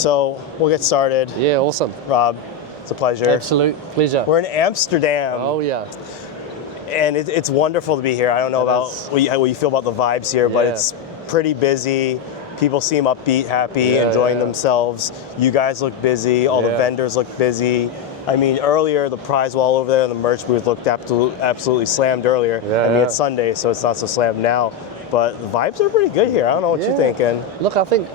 So we'll get started. Yeah, awesome. Rob, it's a pleasure. Absolute pleasure. We're in Amsterdam. Oh, yeah. And it's wonderful to be here. I don't know about what you feel about the vibes here, but it's pretty busy. People seem upbeat, happy, enjoying themselves. You guys look busy. All the vendors look busy. I mean, earlier, the prize wall over there and the merch booth looked absolutely slammed earlier. I mean, it's Sunday, so it's not so slammed now. But the vibes are pretty good here. I don't know what you're thinking. Look, I think,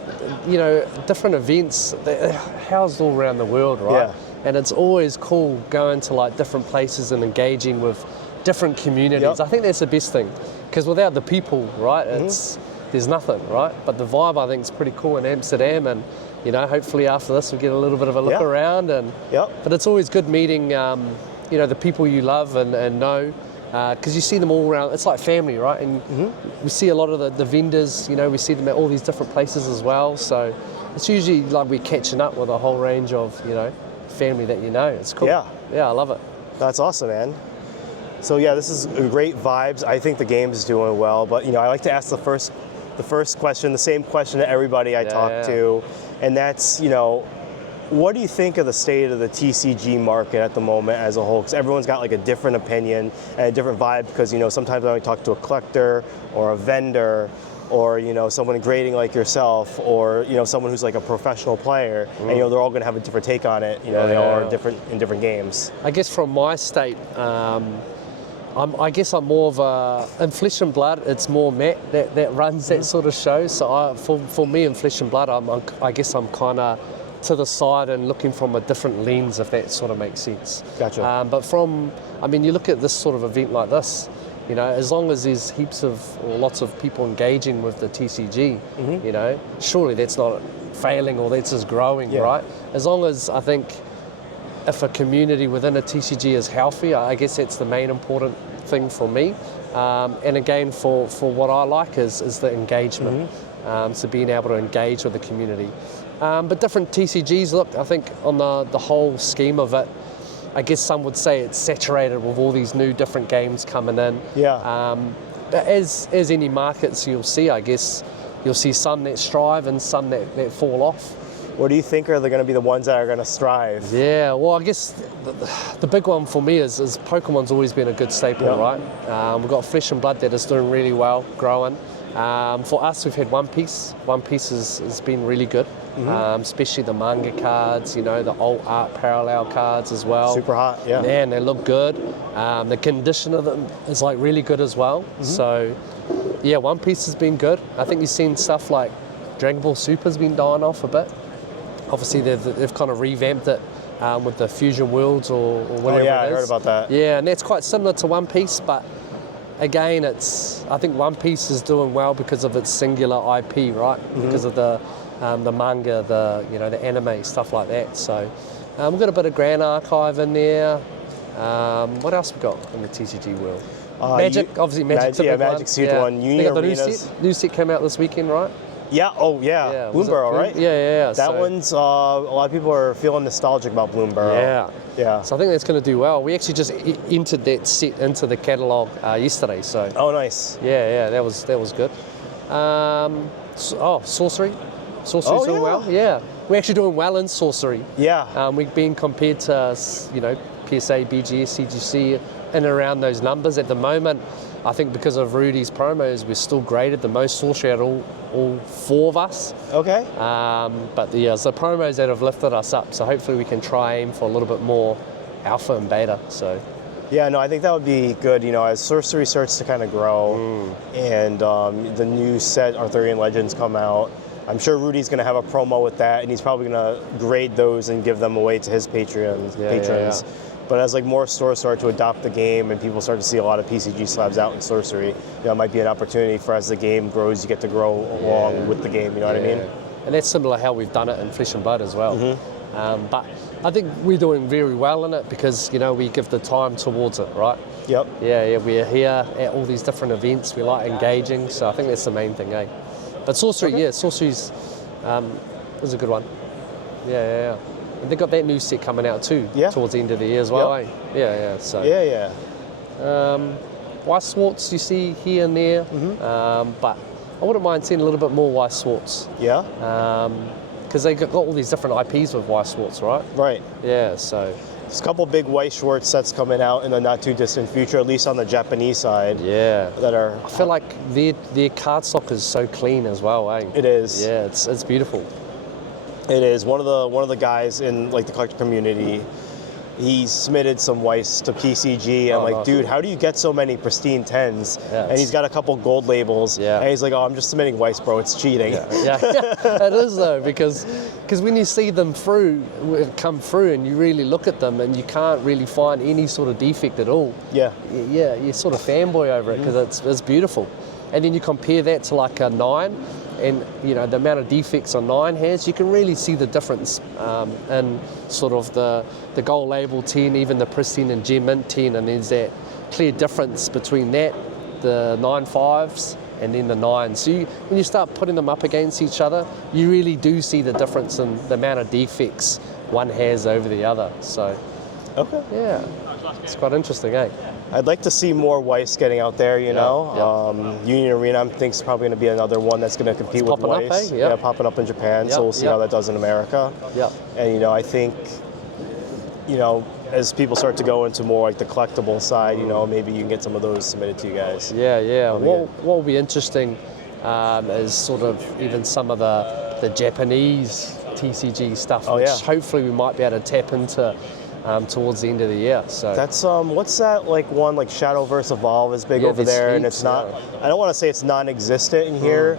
different events, they're housed all around the world, right? Yeah. And it's always cool going to like different places and engaging with different communities. I think that's the best thing, because without the people, right, there's nothing, right? But the vibe, I think, is pretty cool in Amsterdam, and hopefully after this we'll get a little bit of a look around. And but it's always good meeting, the people you love and know, because you see them all around. It's like family, right? And we see a lot of the vendors. We see them at all these different places as well. So it's usually like we're catching up with a whole range of family that It's cool. Yeah, I love it. That's awesome, man. So this is great vibes. I think the game is doing well, but I like to ask the first question, the same question to everybody I talk to, and that's what do you think of the state of the TCG market at the moment as a whole? Because everyone's got like a different opinion and a different vibe. Because sometimes when I talk to a collector or a vendor, or someone grading like yourself, or someone who's like a professional player, and they're all going to have a different take on it. They all are different in different games. I guess from my state, I guess I'm more of a, in Flesh and Blood, it's more Matt that runs that sort of show. So for me in Flesh and Blood, I guess I'm kind of to the side and looking from a different lens, if that sort of makes sense. Gotcha. But you look at this sort of event like this, as long as there's lots of people engaging with the TCG, surely that's not failing or that's just growing, right? As long as, I think, if a community within a TCG is healthy, I guess that's the main important thing for me. And again, for what I like is the engagement. So being able to engage with the community. But different TCGs, look, I think on the whole scheme of it, I guess some would say it's saturated with all these new different games coming in. But as any markets you'll see, I guess, you'll see some that strive and some that fall off. What do you think are going to be the ones that are going to strive? Yeah, well, I guess the big one for me is Pokemon's always been a good staple, right? We've got Flesh and Blood that is doing really well, growing. For us, we've had One Piece. One Piece has been really good, especially the manga cards, the old art parallel cards as well. Super hot, Man, they look good. The condition of them is like really good as well. So, One Piece has been good. I think you've seen stuff like Dragon Ball Super's been dying off a bit. Obviously, they've kind of revamped it with the Fusion Worlds or whatever it is. I heard about that. Yeah, and that's quite similar to One Piece, but again, I think One Piece is doing well because of its singular IP, right? Because of the manga, the anime, stuff like that. So we've got a bit of Grand Archive in there. What else we got in the TCG world? Magic, obviously Magic's a big one. Magic's a huge one. They got the new set came out this weekend, right? Yeah, Bloomburrow, right? Yeah. That one's, a lot of people are feeling nostalgic about Bloomburrow. Yeah. So I think that's going to do well. We actually just entered that set into the catalogue yesterday, so. Oh, nice. Yeah, that was good. Sorcery. Sorcery's doing well. Yeah. We're actually doing well in Sorcery. Yeah. We've been compared to, PSA, BGS, CGC, in and around those numbers at the moment. I think because of Rudy's promos, we're still graded the most Sorcery out of all four of us. Okay. But it's the promos that have lifted us up, so hopefully we can try aim for a little bit more alpha and beta. So. Yeah, no, I think that would be good, as Sorcery starts to kind of grow and the new set Arthurian Legends come out. I'm sure Rudy's going to have a promo with that, and he's probably going to grade those and give them away to his patrons. Yeah. But as more stores start to adopt the game and people start to see a lot of PCG slabs out in Sorcery, it might be an opportunity for, as the game grows, you get to grow along with the game, you know what I mean? And that's similar how we've done it in Flesh and Blood as well. But I think we're doing very well in it because, we give the time towards it, right? Yep. Yeah, we're here at all these different events. We like engaging, so I think that's the main thing, But Sorcery, Sorcery's is a good one. Yeah. And they've got that new set coming out too, towards the end of the year as well, Yeah. So. Weiss Swartz you see here and there, but I wouldn't mind seeing a little bit more Weiss Swartz. Yeah. because they got all these different IPs with Weiss Schwarz, right? Right. Yeah, so. There's a couple big Weiss Schwarz sets coming out in the not too distant future, at least on the Japanese side. Yeah. That are. I feel like their card stock is so clean as well, eh? It is. Yeah, it's beautiful. It is. One of the guys in like the collector community, he submitted some Weiss to PCG. I'm like, nice. dude, how do you get so many pristine 10s? Yeah, and he's got a couple gold labels. Yeah. And he's like, oh, I'm just submitting Weiss, bro. It's cheating. Yeah, it is though, because when you see them come through and you really look at them and you can't really find any sort of defect at all. Yeah. Yeah, you sort of fanboy over it because it's beautiful. And then you compare that to like a 9, and you know the amount of defects a 9 has, you can really see the difference in sort of the gold label 10, even the pristine and gem mint 10, and there's that clear difference between that, the 9.5s, and then the 9s. So when you start putting them up against each other, you really do see the difference in the amount of defects one has over the other. So, Okay. yeah, it's quite interesting, eh? I'd like to see more Weiss getting out there, you know. Union Arena, I think, is probably going to be another one that's going to compete with popping up, Weiss. eh? Yep. Yeah, popping up in Japan, so Yep, we'll see yep. how that does in America. Yep. And, you know, I think, you know, as people start to go into more like the collectible side, you know, maybe you can get some of those submitted to you guys. Yeah. What will be interesting is sort of even some of the Japanese TCG stuff, which hopefully we might be able to tap into towards the end of the year. So that's what's that like one like Shadow vs Evolve is big over there's there, and heaps, it's not. I don't want to say it's non-existent in here,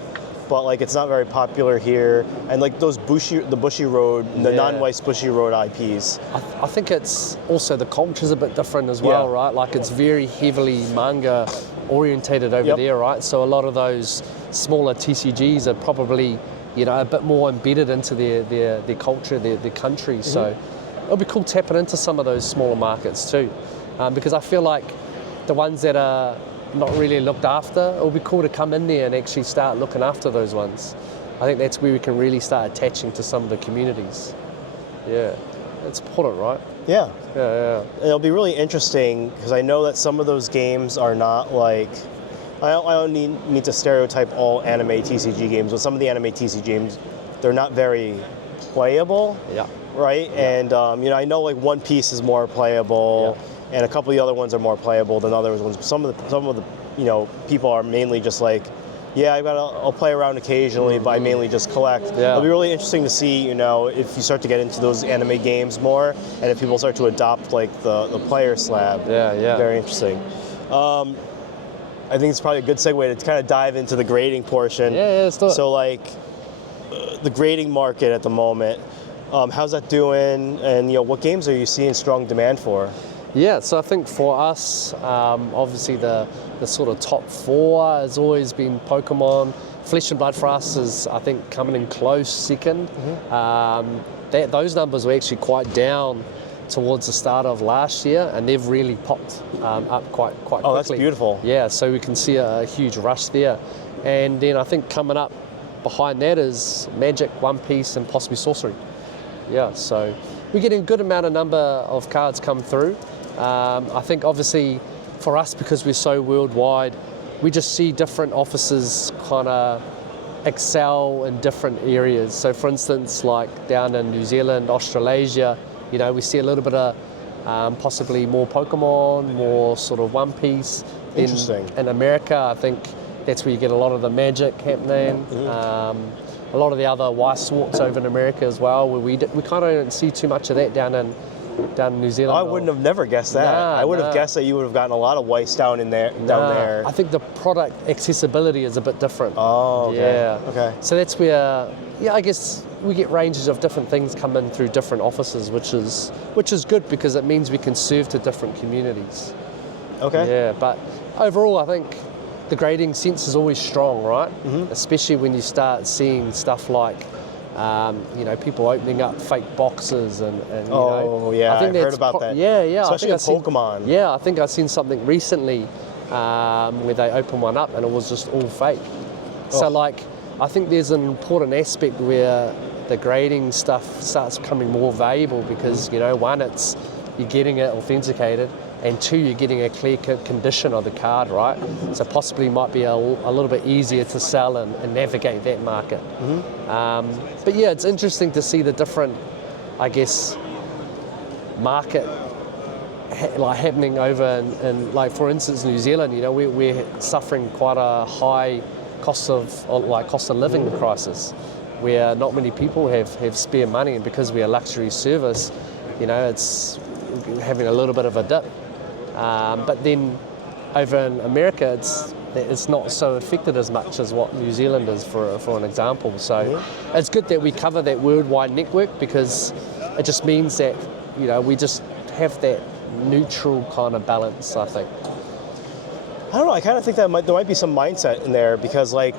but like it's not very popular here. And like those the Bushy Road, the non-Weiss Bushy Road IPs. I think it's also the culture's a bit different as well, right? Like it's very heavily manga orientated over there, right? So a lot of those smaller TCGs are probably, you know, a bit more embedded into their culture, their country. So it'll be cool tapping into some of those smaller markets too, because I feel like the ones that are not really looked after, it'll be cool to come in there and actually start looking after those ones. I think that's where we can really start attaching to some of the communities. Yeah, it's important, right? Yeah. Yeah. It'll be really interesting because I know that some of those games are not like. I don't need to stereotype all anime TCG games, but some of the anime TCG games, they're not very playable. Yeah. Right? Yeah. And you know, I know like One Piece is more playable, and a couple of the other ones are more playable than other ones. Some of the you know, people are mainly just like, yeah, I'll play around occasionally, but I mainly just collect. Yeah. It'll be really interesting to see, you know, if you start to get into those anime games more, and if people start to adopt like the player slab. Yeah. Very interesting. I think it's probably a good segue to kind of dive into the grading portion. Yeah, let's do it. So like the grading market at the moment. How's that doing? And you know, what games are you seeing strong demand for? Yeah, so I think for us, obviously the sort of top 4 has always been Pokemon. Flesh and Blood for us is, I think, coming in close second. Those numbers were actually quite down towards the start of last year, and they've really popped up quite quickly. Oh, that's beautiful. Yeah, so we can see a huge rush there. And then I think coming up behind that is Magic, One Piece, and possibly Sorcery. Yeah, so we're getting a good amount of number of cards come through. I think obviously for us, because we're so worldwide, we just see different offices kind of excel in different areas. So for instance, like down in New Zealand, Australasia, you know, we see a little bit of possibly more Pokemon, more sort of One Piece. Interesting. In America, I think that's where you get a lot of the Magic happening. A lot of the other Weiss Schwarz over in America as well, where we kind of don't see too much of that down in New Zealand. I wouldn't have never guessed that. I would have guessed that you would have gotten a lot of Weiss down there. I think the product accessibility is a bit different. Oh, okay. Yeah. Okay. So that's where, I guess we get ranges of different things come in through different offices, which is good because it means we can serve to different communities. Okay. Yeah, but overall, I think the grading sense is always strong, right? Especially when you start seeing stuff like, you know, people opening up fake boxes and you know. Yeah, I think I've heard about that. Yeah. Especially in Pokemon. Yeah, I think I've seen something recently where they opened one up and it was just all fake. So like, I think there's an important aspect where the grading stuff starts becoming more valuable because, you know, one, you're getting it authenticated, and 2, you're getting a clear condition of the card, right? So possibly might be a little bit easier to sell and navigate that market. But yeah, it's interesting to see the different, I guess, market happening over in like, for instance, New Zealand. You know, we're suffering quite a high cost of living crisis, where not many people have spare money, and because we're a luxury service, you know, it's having a little bit of a dip. But then over in America, it's not so affected as much as what New Zealand is, for an example. So it's good that we cover that worldwide network, because it just means that, you know, we just have that neutral kind of balance, I think. I don't know, I kind of think that there might be some mindset in there, because like,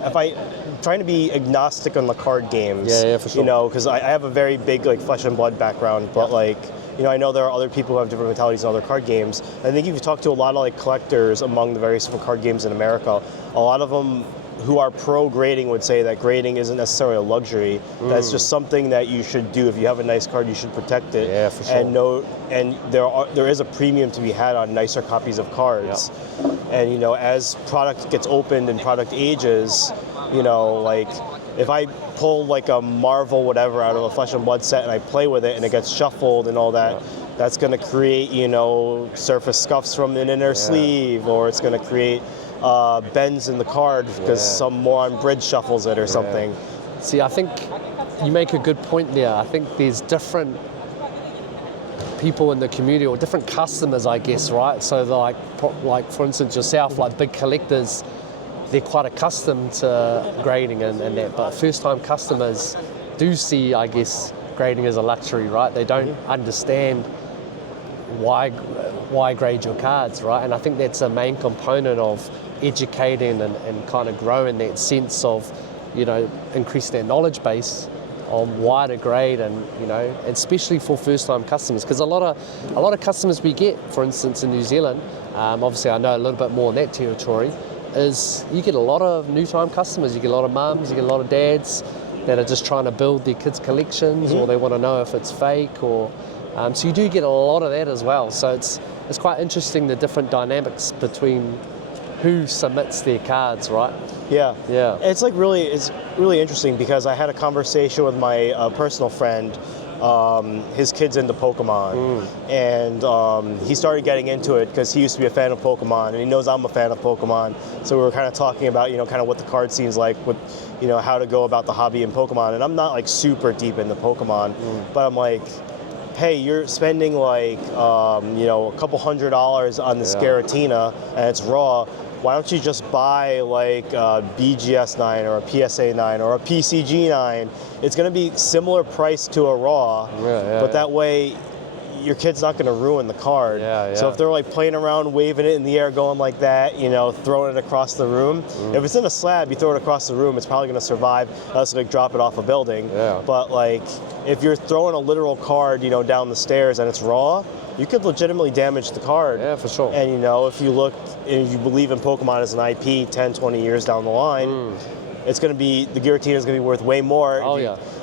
if I'm trying to be agnostic on the card games, for sure. You know, because I have a very big like flesh and blood background, but like, you know, I know there are other people who have different mentalities in other card games. I think if you talk to a lot of like collectors among the various different card games in America, a lot of them who are pro grading would say that grading isn't necessarily a luxury. That's just something that you should do. If you have a nice card, you should protect it. Yeah, for sure. And there is a premium to be had on nicer copies of cards. Yeah. And you know, as product gets opened and product ages, you know, like if I pull like a Marvel whatever out of a Flesh and Blood set and I play with it and it gets shuffled and all that, that's going to create, you know, surface scuffs from an inner sleeve, or it's going to create bends in the card because some moron bridge shuffles it or something. See, I think you make a good point there. I think there's different people in the community, or different customers, I guess, right? So like for instance yourself, like big collectors, they're quite accustomed to grading and that, but first-time customers do see, I guess, grading as a luxury, right? They don't understand why grade your cards, right? And I think that's a main component of educating and kind of growing that sense of, you know, increase their knowledge base on why to grade, and you know, especially for first-time customers, because a lot of customers we get, for instance, in New Zealand, obviously I know a little bit more in that territory, is you get a lot of new-time customers. You get a lot of mums, you get a lot of dads that are just trying to build their kids' collections, or they want to know if it's fake, or so you do get a lot of that as well. So it's quite interesting, the different dynamics between who submits their cards, right? Yeah. It's really interesting, because I had a conversation with my personal friend. His kid's into Pokemon, and he started getting into it because he used to be a fan of Pokemon, and he knows I'm a fan of Pokemon. So we were kind of talking about, you know, kind of what the card scene's like, with, you know, how to go about the hobby in Pokemon. And I'm not like super deep into Pokemon, but I'm like, hey, you're spending like, you know, a couple $100 on this Giratina, and it's raw. Why don't you just buy like a BGS 9 or a PSA 9 or a PCG 9? It's going to be similar price to a raw, but that way your kid's not going to ruin the card. So if they're like playing around, waving it in the air, going like that, you know, throwing it across the room. If it's in a slab, you throw it across the room, it's probably going to survive unless you like drop it off a building. But like if you're throwing a literal card, you know, down the stairs and it's raw, you could legitimately damage the card. Yeah, for sure. And you know, if you look and you believe in Pokemon as an IP 10, 20 years down the line, it's going to be, the Giratina is going to be worth way more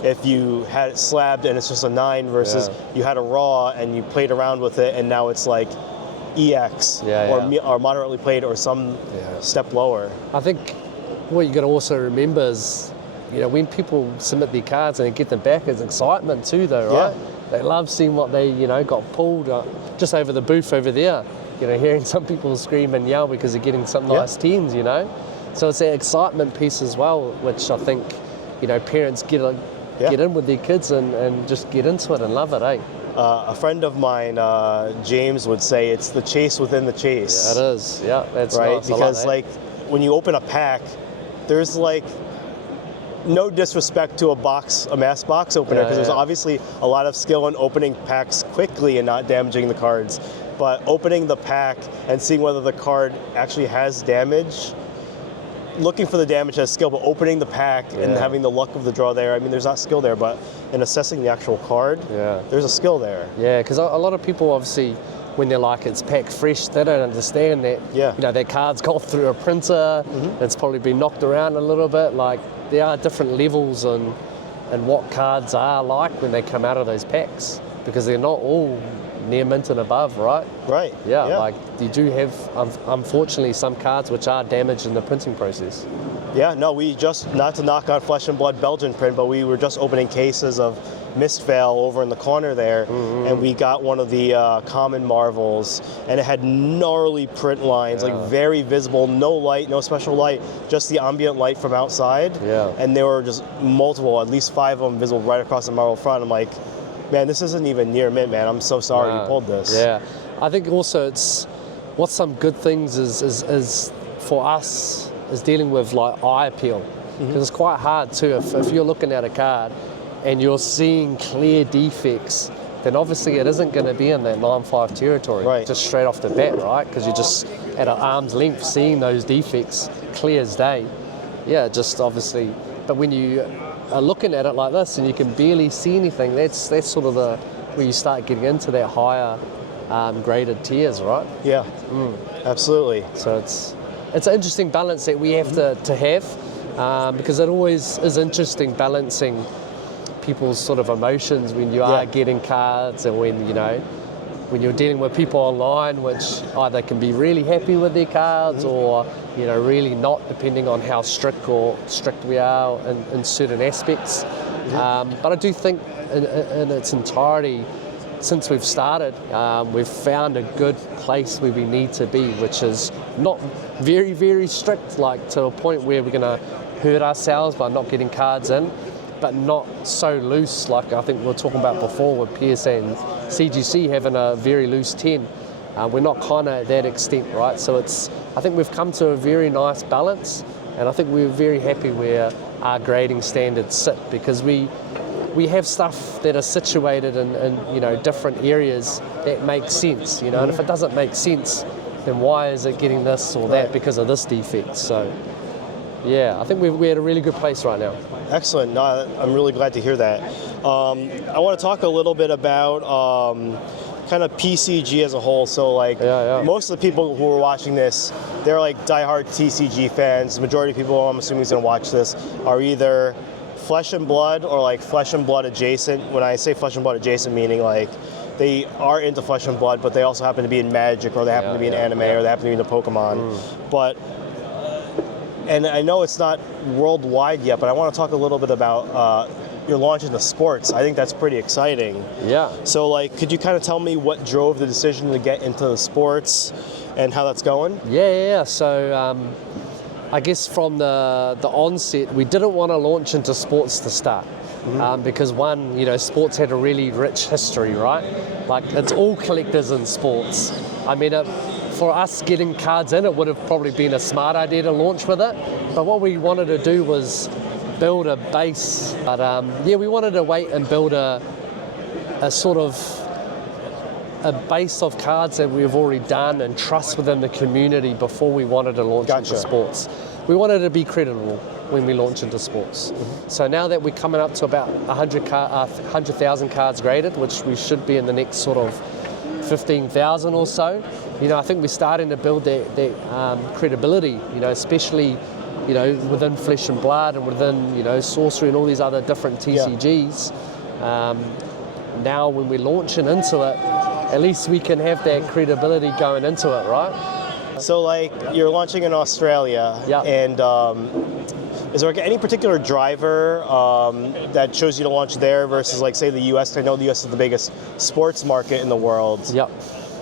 if you had it slabbed and it's just a 9 versus you had a raw and you played around with it and now it's like EX or moderately played or some step lower. I think what you got to also remember is, you know, when people submit their cards and they get them back, it's excitement too, though, right? They love seeing what they, you know, got pulled just over the booth over there. You know, hearing some people scream and yell because they're getting some nice 10s, you know. So it's that excitement piece as well, which I think, you know, parents get in with their kids and just get into it and love it, eh? A friend of mine, James, would say it's the chase within the chase. Yeah, it is. Yeah, that's right. Nice. Because like when you open a pack, there's like, no disrespect to a mass box opener, because there's obviously a lot of skill in opening packs quickly and not damaging the cards. But opening the pack and seeing whether the card actually has damage, looking for the damage has skill, but opening the pack and having the luck of the draw there, I mean, there's not skill there, but in assessing the actual card, there's a skill there. Yeah, because a lot of people obviously, when they're like, it's packed fresh, they don't understand that, you know, their card's gone through a printer, it's probably been knocked around a little bit. Like, there are different levels and what cards are like when they come out of those packs. because they're not all near mint and above, right? Right. Yeah, like you do have, unfortunately, some cards which are damaged in the printing process. Yeah, no, we just, not to knock on Flesh and Blood Belgian print, but we were just opening cases of Mistveil over in the corner there, and we got one of the common marvels, and it had gnarly print lines, like very visible, no light, no special light, just the ambient light from outside. Yeah. And there were just multiple, at least 5 of them visible right across the marble front. I'm like, man, this isn't even near mint, man. I'm so sorry you pulled this. Yeah, I think also what's some good things is for us is dealing with like eye appeal, because it's quite hard too if you're looking at a card and you're seeing clear defects, then obviously it isn't going to be in that 9.5 territory, just straight off the bat, right? Because you're just at an arm's length seeing those defects clear as day. Yeah, just obviously, but when you are looking at it like this and you can barely see anything, that's sort of where you start getting into that higher graded tiers, right? Yeah, absolutely. So it's an interesting balance that we have to have, because it always is interesting balancing people's sort of emotions when you are getting cards, and when you're dealing with people online, which either can be really happy with their cards or really not, depending on how strict we are in certain aspects. But I do think in its entirety, since we've started, we've found a good place where we need to be, which is not very, very strict, like to a point where we're going to hurt ourselves by not getting cards in, but not so loose, like I think we were talking about before with PSA and CGC having a very loose 10. We're not kind of at that extent, right? So I think we've come to a very nice balance, and I think we're very happy where our grading standards sit, because we have stuff that are situated in different areas that make sense, and if it doesn't make sense, then why is it getting this or that because of this defect? So yeah, I think we're at a really good place right now. Excellent. No, I'm really glad to hear that. I want to talk a little bit about kind of PCG as a whole. So like most of the people who are watching this, they're like diehard TCG fans. The majority of people I'm assuming is going to watch this are either Flesh and Blood or like Flesh and Blood adjacent. When I say Flesh and Blood adjacent, meaning like they are into Flesh and Blood, but they also happen to be in Magic, or they happen to be in anime, or they happen to be into Pokemon. But and I know it's not worldwide yet, but I want to talk a little bit about your launch into sports. I think that's pretty exciting. Yeah. So like, could you kind of tell me what drove the decision to get into the sports and how that's going? Yeah. So I guess from the onset, we didn't want to launch into sports to start. Because one, sports had a really rich history, right? Like it's all collectors in sports. I mean, for us getting cards in, it would have probably been a smart idea to launch with it. But what we wanted to do was build a base. But we wanted to wait and build a sort of a base of cards that we've already done and trust within the community before we wanted to launch into sports. We wanted to be credible when we launch into sports. So now that we're coming up to about 100,000 cards graded, which we should be in the next sort of 15,000 or so, I think we're starting to build that credibility, especially, within Flesh and Blood and within, Sorcery and all these other different TCGs. Now when we're launching into it, at least we can have that credibility going into it, right? So like, you're launching in Australia, and is there any particular driver that chose you to launch there versus like, say, the US? I know the US is the biggest sports market in the world.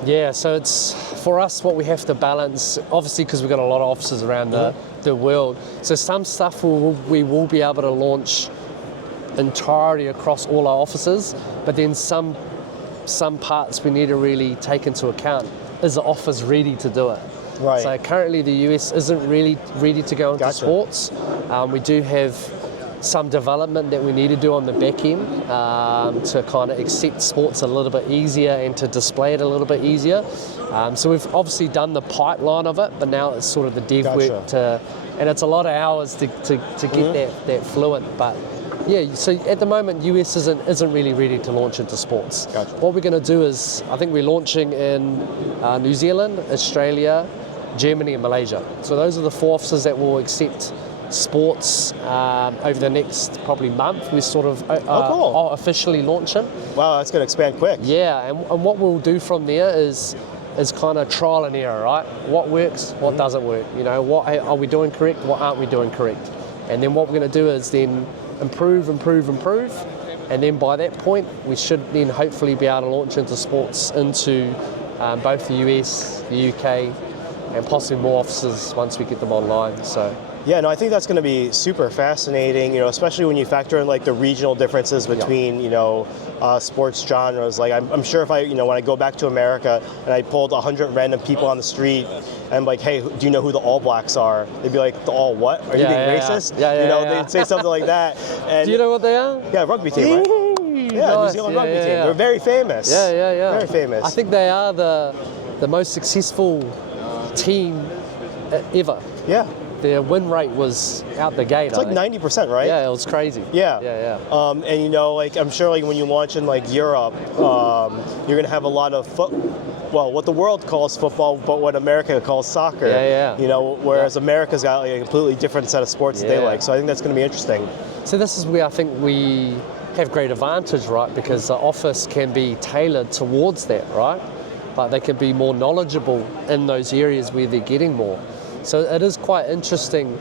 Yeah, so it's, for us, what we have to balance, obviously because we've got a lot of offices around the world, so some stuff we will be able to launch entirely across all our offices, but then some parts we need to really take into account. Is the office ready to do it? Right. So currently the US isn't really ready to go into sports. We do have some development that we need to do on the back end to kind of accept sports a little bit easier and to display it a little bit easier. So we've obviously done the pipeline of it, but now it's sort of the dev work and it's a lot of hours to get that fluent. But yeah, so at the moment US isn't really ready to launch into sports. What we're going to do is, I think we're launching in New Zealand, Australia, Germany and Malaysia. So those are the 4 offices that will accept sports over the next probably month. We're sort of cool. officially launching. Wow, that's going to expand quick. Yeah, and what we'll do from there is kind of trial and error, right? What works, what doesn't work. You know, what are we doing correct, what aren't we doing correct? And then what we're going to do is then improve. And then by that point, we should then hopefully be able to launch into sports into both the US, the UK, and possibly more offices once we get them online. So. Yeah, no, I think that's going to be super fascinating, you know, especially when you factor in like the regional differences between, you know, sports genres. Like I'm sure if I, you know, when I go back to America and I pulled 100 random people on the street and I'm like, hey, do you know who the All Blacks are? They'd be like, the All what? Are you being racist? You know, they'd say something like that. And do you know what they are? Yeah, rugby team, right? Yeah, nice. New Zealand rugby team. They're very famous. Yeah. Very famous. I think they are the most successful team ever. Yeah. Their win rate was out the gate. It's like 90%, right? Yeah, it was crazy. Yeah. And you know, like I'm sure, like when you launch in like Europe, you're gonna have a lot of what the world calls football, but what America calls soccer. Yeah. You know, whereas America's got like a completely different set of sports that they like. So I think that's gonna be interesting. So this is where I think we have great advantage, right? Because the office can be tailored towards that, right? But they can be more knowledgeable in those areas where they're getting more. So it is quite interesting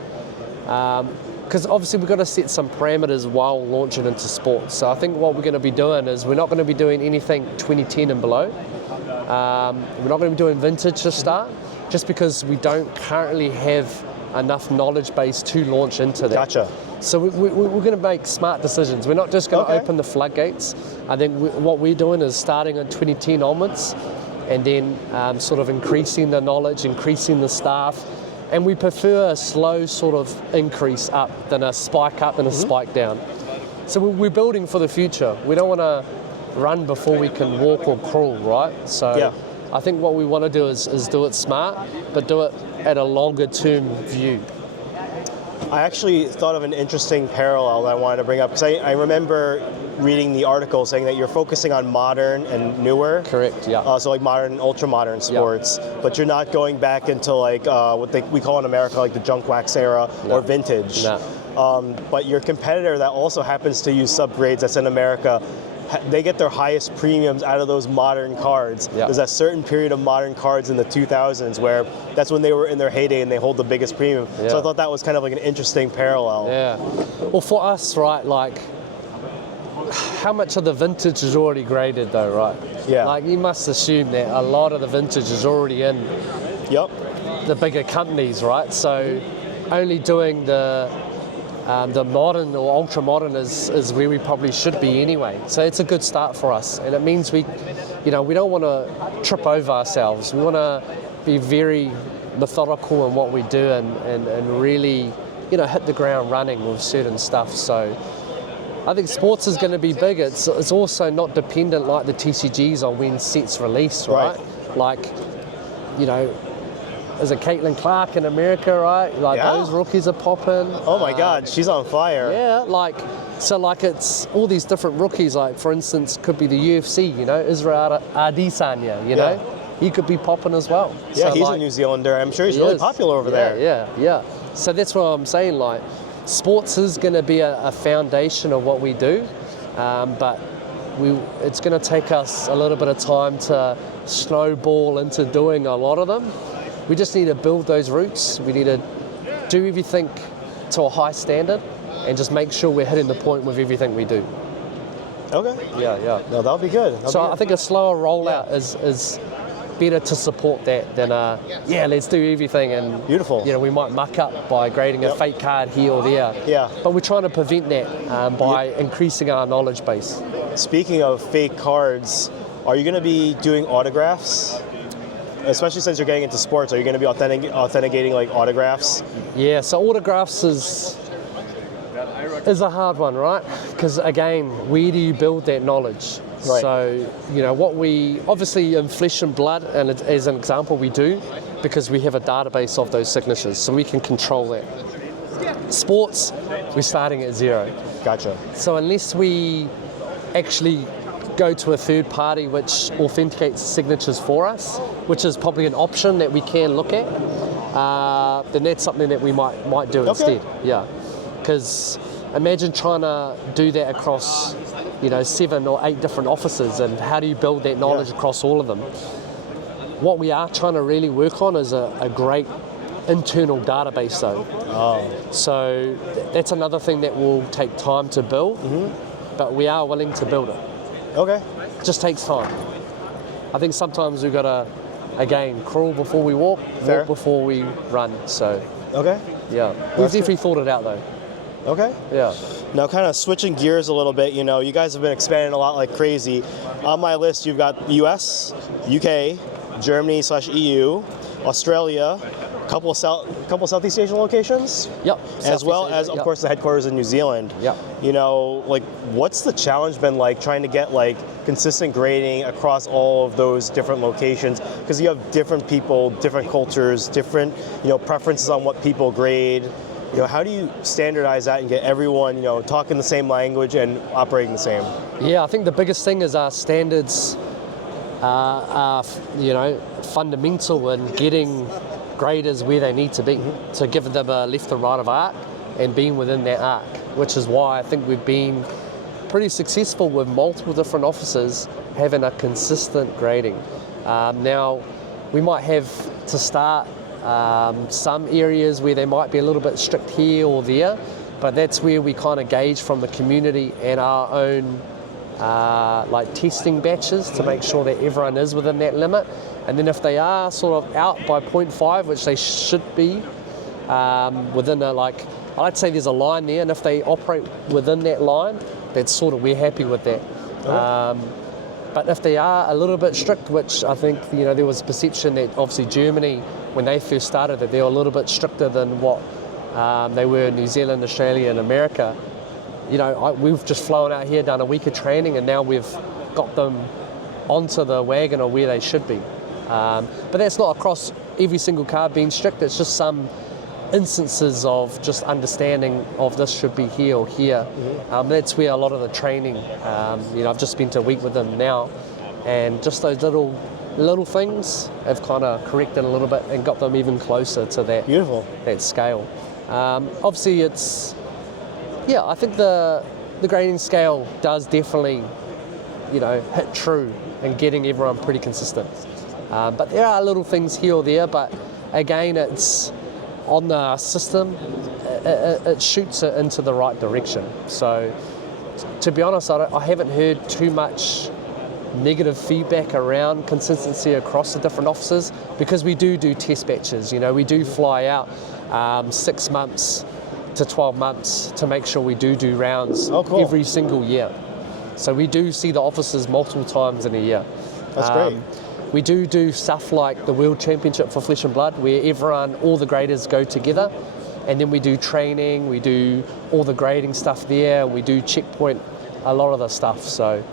because obviously we've got to set some parameters while launching into sports. So I think what we're going to be doing is we're not going to be doing anything 2010 and below. We're not going to be doing vintage to start, just because we don't currently have enough knowledge base to launch into that. Gotcha. So we're going to make smart decisions. We're not just going to open the floodgates. I think what we're doing is starting in 2010 onwards and then sort of increasing the knowledge, increasing the staff. And we prefer a slow sort of increase up than a spike up and a spike down. So we're building for the future. We don't want to run before we can walk or crawl, right? So I think what we want to do is do it smart, but do it at a longer term view. I actually thought of an interesting parallel that I wanted to bring up, because I remember reading the article saying that you're focusing on modern and newer. Correct, yeah. So like modern and ultra-modern sports, but you're not going back into like what we call in America like the junk wax era or vintage. No. But your competitor that also happens to use subgrades that's in America, they get their highest premiums out of those modern cards. Yeah. There's that certain period of modern cards in the 2000s where that's when they were in their heyday and they hold the biggest premium. Yeah. So I thought that was kind of like an interesting parallel. Yeah. Well, for us, right, like, how much of the vintage is already graded though, right? Yeah. Like, you must assume that a lot of the vintage is already in the bigger companies, right? So only doing the modern or ultra modern is where we probably should be anyway. So it's a good start for us, and it means we don't want to trip over ourselves. We want to be very methodical in what we do and really, hit the ground running with certain stuff. So I think sports is going to be big. It's also not dependent like the TCGs on when sets release, right? Like, is it Caitlin Clark in America, right? Like those rookies are popping. Oh my God, she's on fire. Yeah, it's all these different rookies. Like, for instance, could be the UFC. Israel Adesanya. He could be popping as well. Yeah, so, he's a New Zealander. I'm sure he's really popular over there. Yeah. So that's what I'm saying. Like, sports is going to be a foundation of what we do, but it's going to take us a little bit of time to snowball into doing a lot of them. We just need to build those roots. We need to do everything to a high standard and just make sure we're hitting the point with everything we do. Okay. Yeah. No, that'll be good. I think a slower rollout is better to support that than let's do everything and beautiful. We might muck up by grading a fake card here or there. Yeah. But we're trying to prevent that by increasing our knowledge base. Speaking of fake cards, are you going to be doing autographs? Especially since you're getting into sports, are you going to be authenticating like autographs? Yeah, so autographs is a hard one, right? Because again, where do you build that knowledge? Right. So, what we, obviously in flesh and blood, and as an example, we do, because we have a database of those signatures, so we can control that. Sports, we're starting at zero. Gotcha. So unless we actually go to a third party which authenticates signatures for us, which is probably an option that we can look at, then that's something that we might do instead. Yeah, because imagine trying to do that across, 7 or 8 different offices, and how do you build that knowledge across all of them? What we are trying to really work on is a great internal database though. So that's another thing that will take time to build, but we are willing to build it. Okay. It just takes time. I think sometimes we've got to, again, crawl before we walk, walk before we run. So, yeah. We've definitely thought it out though. Okay. Yeah. Now, kind of switching gears a little bit, you guys have been expanding a lot like crazy. On my list, you've got US, UK, Germany/EU, Australia, a couple of Southeast Asian locations. Yep. As well as, of course, the headquarters in New Zealand. Yep. What's the challenge been like trying to get consistent grading across all of those different locations? Because you have different people, different cultures, different preferences on what people grade. How do you standardize that and get everyone talking the same language and operating the same? Yeah, I think the biggest thing is our standards are fundamental in getting graders where they need to be, to give them a left and right of arc and being within that arc, which is why I think we've been pretty successful with multiple different offices having a consistent grading. Now, we might have to start some areas where they might be a little bit strict here or there, but that's where we kind of gauge from the community and our own testing batches to make sure that everyone is within that limit. And then if they are sort of out by 0.5, which they should be, within I'd say there's a line there, and if they operate within that line, that's we're happy with that. But if they are a little bit strict, which I think, there was perception that obviously Germany, when they first started, that they were a little bit stricter than what they were in New Zealand, Australia and America. We've just flown out here, done a week of training, and now we've got them onto the wagon of where they should be. But that's not across every single car being strict, it's just some instances of just understanding of this should be here or here. That's where a lot of the training, I've just spent a week with them now, and just those little things have kind of corrected a little bit and got them even closer to that scale. Obviously I think the grading scale does definitely hit true and getting everyone pretty consistent. But there are little things here or there, but again, it's on the system, it shoots it into the right direction. So to be honest, I haven't heard too much negative feedback around consistency across the different offices, because we do test batches. We do fly out 6 months to 12 months to make sure we do rounds every single year. So we do see the offices multiple times in a year. That's great. We do stuff like the World Championship for Flesh and Blood, where all the graders go together, and then we do training, we do all the grading stuff there, we do checkpoint, a lot of the stuff. So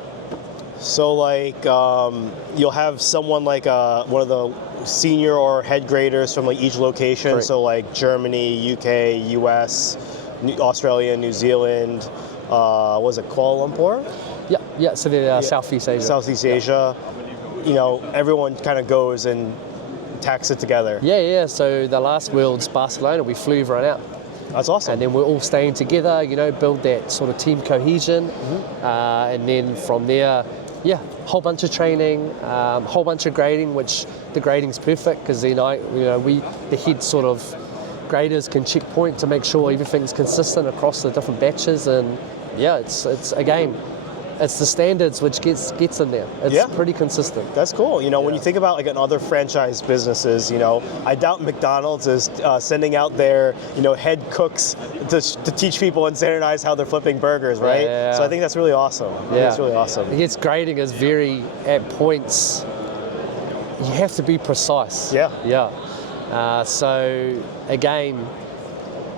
you'll have someone one of the senior or head graders from each location. Correct. So Germany, UK, US, Australia, New Zealand. Was it Kuala Lumpur? Yeah. So they're Southeast Asia. Southeast Asia. Everyone kind of goes and tacks it together. Yeah. So the last World's Barcelona, we flew everyone out. That's awesome. And then we're all staying together, build that sort of team cohesion. And then from there, whole bunch of training, whole bunch of grading, which the grading's perfect because the head sort of graders can checkpoint to make sure everything's consistent across the different batches. And it's again, it's the standards which gets in there. It's pretty consistent. That's cool. When you think about in other franchise businesses, I doubt McDonald's is sending out their head cooks to teach people and standardize how they're flipping burgers, right? Yeah. So I think that's really awesome. It's really awesome. I guess grading is very, at points, you have to be precise. Yeah. So again,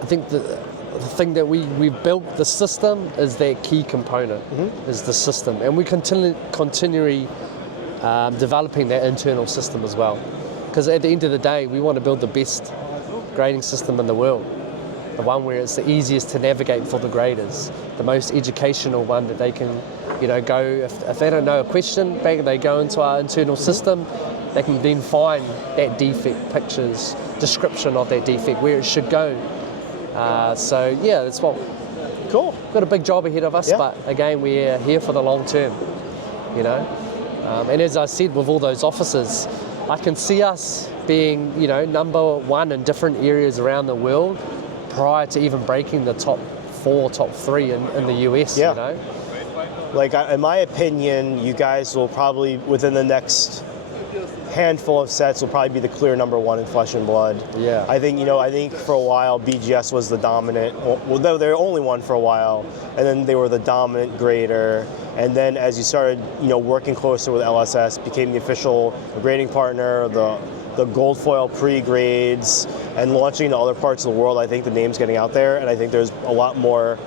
I think the thing that we've built, the system, is that key component, is the system. And we continually developing that internal system as well. Because at the end of the day, we want to build the best grading system in the world. The one where it's the easiest to navigate for the graders, the most educational one that they can, go, if they don't know a question, bang, they go into our internal system, they can then find that defect pictures, description of that defect, where it should go. So yeah, that's what. Cool. Got a big job ahead of us, Yeah. but again, we're here for the long term, you know. And as I said, with all those offices, I can see us being, you know, number one in different areas around the world prior to even breaking the top 4, top 3 in the US, Yeah. you know. Like, in my opinion, you guys will probably, within the next handful of sets, will probably be the clear number 1 in Flesh and Blood. Yeah. I think for a while BGS was the dominant. Well, they were only one for a while, and then they were the dominant grader. And then as you started, you know, working closer with LSS, became the official grading partner, the gold foil pre-grades, and launching to other parts of the world. I think the name's getting out there, and I think there's a lot more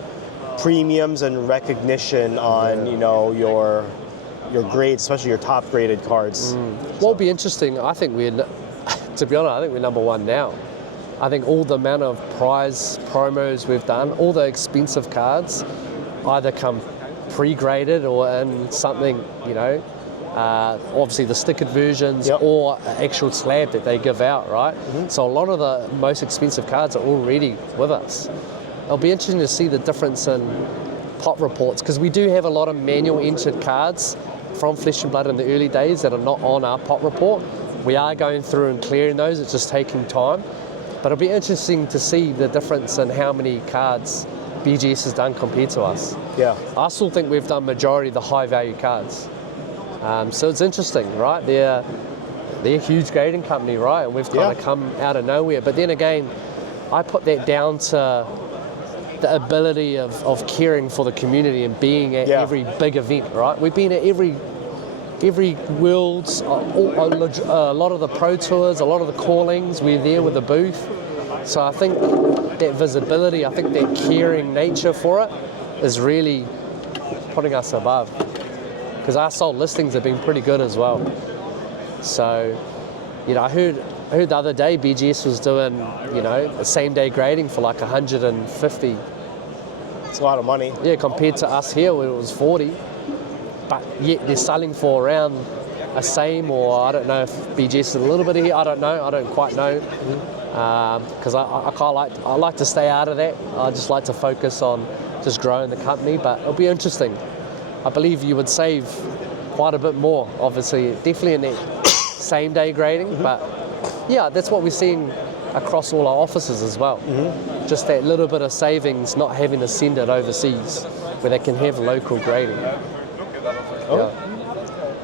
premiums and recognition on, you know, your grades, especially your top graded cards. What will be interesting, I think to be honest, I think we're number 1 now. I think all the amount of prize promos we've done, all the expensive cards, either come pre-graded or in something, you know, obviously the stickered versions, Yep. or actual slab that they give out, right? So a lot of the most expensive cards are already with us. It'll be interesting to see the difference in pot reports, because we do have a lot of manual entered cards from Flesh and Blood in the early days that are not on our pot report. We are going through and clearing those, it's just taking time. But it'll be interesting to see the difference in how many cards BGS has done compared to us. Yeah. I still think we've done majority of the high value cards. So it's interesting, right? They're a huge grading company, right? And we've kind of come out of nowhere. But then again, I put that down to the ability of caring for the community and being at every big event, right? We've been at every Worlds, a lot of the Pro Tours, a lot of the callings, we're there with the booth. So I think that visibility, I think that caring nature for it is really putting us above. Because our sold listings have been pretty good as well. So, you know, I heard the other day BGS was doing, you know, a same day grading for like 150. It's a lot of money. Yeah, compared to us here where it was 40. But yet they're selling for around a same, or I don't know if BGS is a little bit here, I don't know, I don't quite know. Because I like to stay out of that. I just like to focus on just growing the company, but it'll be interesting. I believe you would save quite a bit more, obviously, definitely in that same day grading, but yeah, that's what we're seeing across all our offices as well. Just that little bit of savings, not having to send it overseas, where they can have local grading.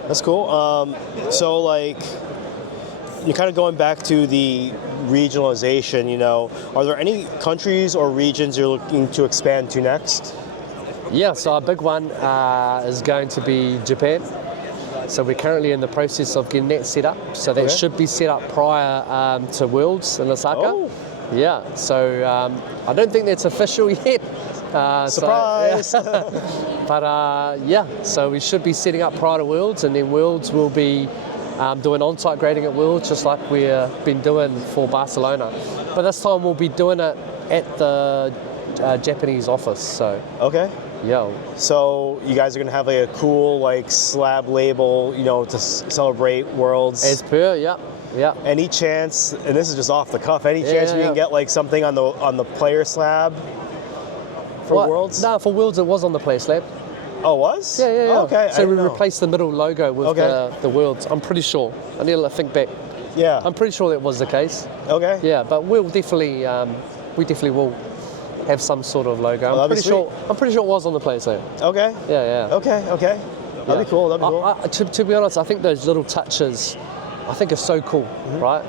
That's cool. So, like, you're kind of going back to the regionalization, you know, are there any countries or regions you're looking to expand to next? Yeah, so our big one is going to be Japan. So we're currently in the process of getting that set up. So that should be set up prior to Worlds in Osaka. Oh. Yeah, so I don't think that's official yet. Surprise! But yeah, so we should be setting up prior to Worlds, and then Worlds will be doing on-site grading at Worlds, just like we've been doing for Barcelona. But this time we'll be doing it at the Japanese office. So Okay. yeah. So you guys are gonna have like a cool like slab label, you know, to celebrate Worlds. As per, yeah. Any chance, and this is just off the cuff, any chance we can get like something on the player slab for Worlds? No, for Worlds it was on the player slab. Oh, it was? Yeah. Oh, okay. So we replaced the middle logo with the Worlds. I'm pretty sure. I need to think back. Yeah. I'm pretty sure that was the case. Okay. Yeah, but we'll definitely, we definitely will have some sort of logo. Well, I'm pretty sure it was on the player slab. Okay. Yeah. Okay. That'd be cool. That'd be cool. To be honest, I think those little touches, I think are so cool, right?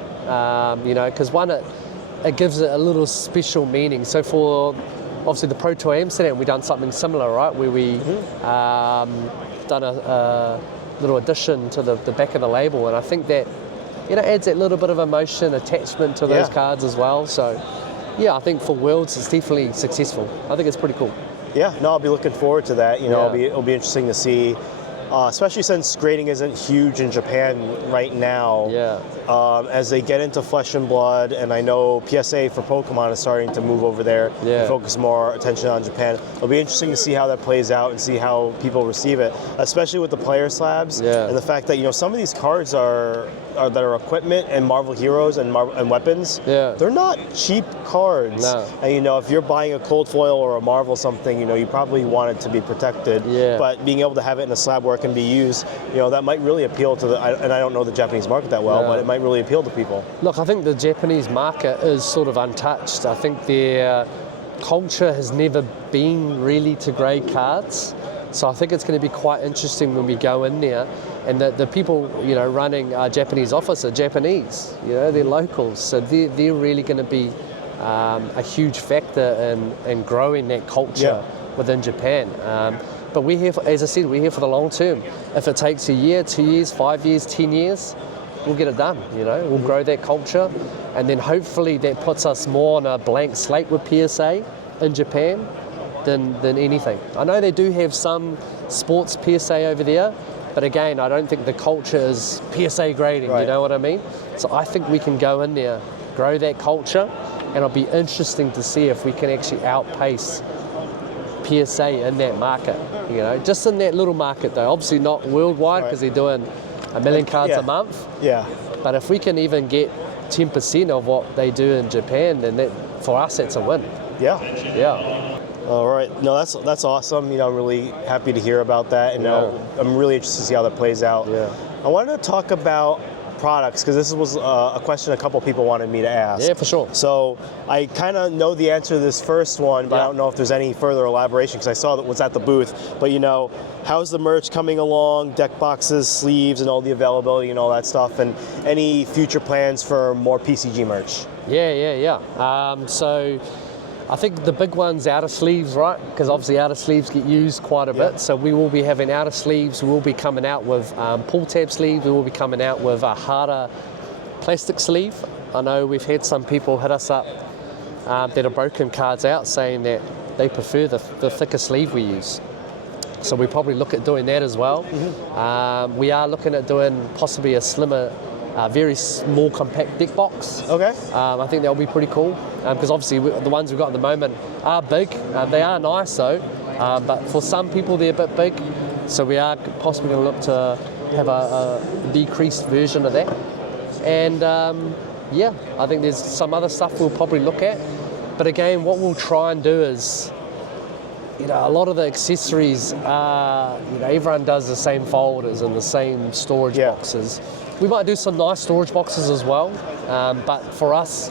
You know, because one, it gives it a little special meaning. So for obviously the Pro Tour Amsterdam, we've done something similar, right? Where we done a little addition to the back of the label, and I think that, you know, adds that little bit of emotion, attachment to those cards as well. So yeah, I think for Worlds it's definitely successful. I think it's pretty cool. Yeah, no, I'll be looking forward to that. You know, it'll be interesting to see. especially since grading isn't huge in Japan right now. Yeah. As they get into Flesh and Blood, and I know PSA for Pokemon is starting to move over there and focus more attention on Japan. It'll be interesting to see how that plays out and see how people receive it, especially with the player slabs and the fact that some of these cards are that are equipment and Marvel heroes and weapons. They're not cheap cards. No. And if you're buying a cold foil or a Marvel something, you probably want it to be protected. But being able to have it in a slab where it can be used, that might really appeal to and I don't know the Japanese market that well, but it might really appeal to people. Look, I think the Japanese market is sort of untouched. I think their culture has never been really to grade cards. So I think it's going to be quite interesting when we go in there, and the people running our Japanese office are Japanese. They're locals, so they're really going to be a huge factor in growing that culture within Japan. But we're here, as I said, we're here for the long term. If it takes a year, 2 years, 5 years, 10 years, we'll get it done. We'll grow that culture, and then hopefully that puts us more on a blank slate with PSA in Japan than anything. I know they do have some sports PSA over there, but again, I don't think the culture is PSA grading, you know what I mean? So I think we can go in there, grow that culture, and it'll be interesting to see if we can actually outpace PSA in that market, just in that little market though. Obviously not worldwide because they're doing 1 million cards a month. But if we can even get 10% of what they do in Japan, then for us that's a win. All right. No, that's awesome. I'm really happy to hear about that, and I'm really interested to see how that plays out. I wanted to talk about products because this was a question a couple people wanted me to ask. Yeah, for sure. So I kind of know the answer to this first one, but I don't know if there's any further elaboration because I saw that was at the booth. But how's the merch coming along? Deck boxes, sleeves, and all the availability and all that stuff, and any future plans for more PCG merch? So I think the big one's outer sleeves, right? Because obviously outer sleeves get used quite a bit. So we will be having outer sleeves. We will be coming out with pull tab sleeves. We will be coming out with a harder plastic sleeve. I know we've had some people hit us up that have broken cards out saying that they prefer the thicker sleeve we use. So we probably look at doing that as well. We are looking at doing possibly a slimmer, very small compact deck box. I think that'll be pretty cool because obviously the ones we've got at the moment are big. They are nice though, but for some people they're a bit big. So we are possibly going to look to have a decreased version of that. And I think there's some other stuff we'll probably look at. But again, what we'll try and do is, a lot of the accessories are, everyone does the same folders and the same storage boxes. We might do some nice storage boxes as well, but for us,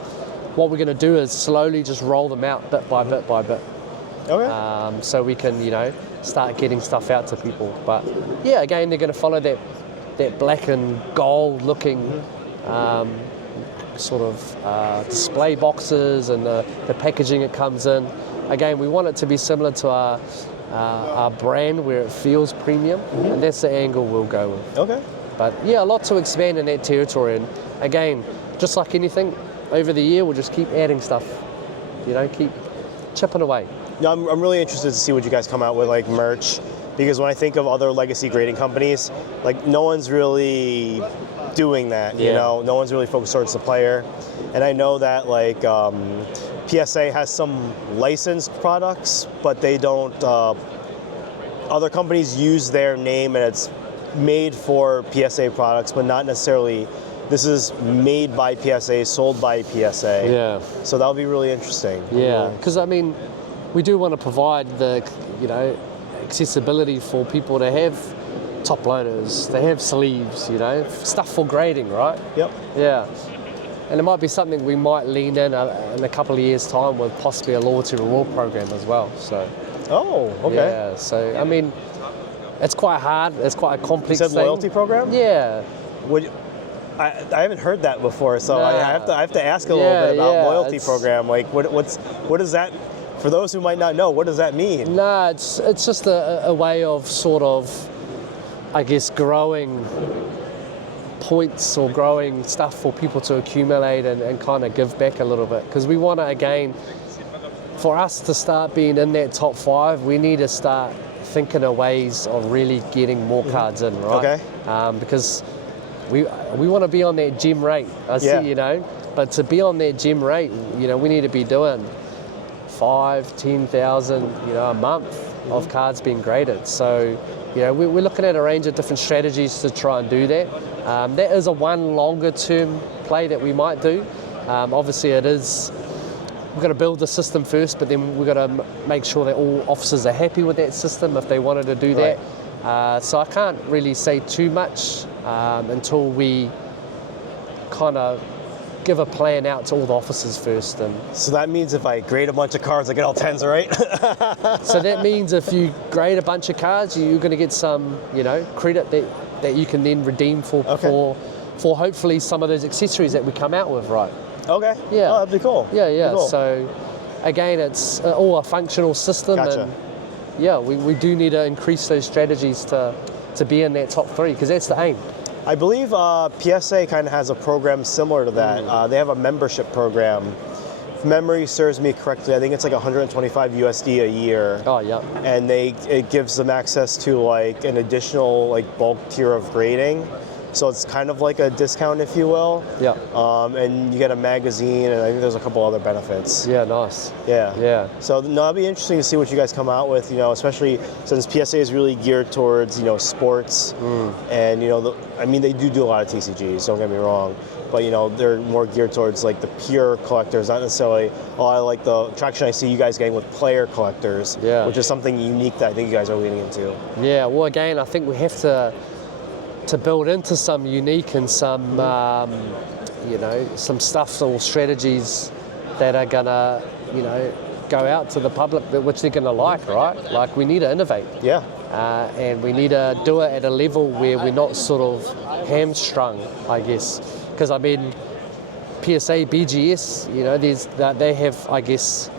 what we're going to do is slowly just roll them out bit by bit by bit. So we can, start getting stuff out to people. But again, they're going to follow that black and gold looking sort of display boxes and the packaging it comes in. Again, we want it to be similar to our brand where it feels premium, and that's the angle we'll go with. But a lot to expand in that territory, and again, just like anything, over the year we'll just keep adding stuff, keep chipping away. I'm really interested to see what you guys come out with, like merch, because when I think of other legacy grading companies, like no one's really doing that, no one's really focused towards the player. And I know that like PSA has some licensed products, but they don't, other companies use their name and it's made for PSA products, but not necessarily, this is made by PSA, sold by PSA. So that'll be really interesting. Because I mean, we do want to provide the, accessibility for people to have top loaders, they have sleeves, stuff for grading, right? And it might be something we might lean in a couple of years' time with possibly a loyalty reward program as well. So. So I mean, it's quite hard. It's quite a complex thing. You said loyalty program? I haven't heard that before, so I have to ask a little bit about loyalty program. Like, what does that? For those who might not know, what does that mean? No, it's just a way of sort of, I guess, growing points or growing stuff for people to accumulate and kind of give back a little bit. Because we want to, again, for us to start being in that top 5, we need to start thinking of ways of really getting more cards in, right? Okay. Because we want to be on that gem rate. I see, but to be on that gem rate, we need to be doing 5,000, 10,000, a month of cards being graded. So, we're looking at a range of different strategies to try and do that. That is a one longer term play that we might do. Obviously, we've got to build the system first, but then we've got to make sure that all officers are happy with that system if they wanted to do that. So I can't really say too much until we kind of give a plan out to all the officers first. And so that means if I grade a bunch of cards, I get all 10s, right? So that means if you grade a bunch of cards, you're going to get some, credit that you can then redeem for hopefully some of those accessories that we come out with, right? Okay. Yeah. Oh, that'd be cool. Yeah. Cool. So again, it's all a functional system. Gotcha. And yeah, we do need to increase those strategies to be in that top 3, because that's the aim. I believe PSA kind of has a program similar to that. They have a membership program. If memory serves me correctly, I think it's like 125 USD a year. Oh, yeah. And it gives them access to like an additional like bulk tier of grading. So it's kind of like a discount, if you will. Yeah. And you get a magazine, and I think there's a couple other benefits. Yeah, nice. Yeah. So it'll be interesting to see what you guys come out with, especially since PSA is really geared towards, sports. And, they do a lot of TCGs, don't get me wrong. But, they're more geared towards like the pure collectors, not necessarily, I like the traction I see you guys getting with player collectors, which is something unique that I think you guys are leaning into. Yeah, well, again, I think we have to build into some unique and some, some stuff or strategies that are gonna, go out to the public, which they're gonna like, right? Like, we need to innovate. Yeah. And we need to do it at a level where we're not sort of hamstrung, I guess. Because PSA, BGS, they have, I guess,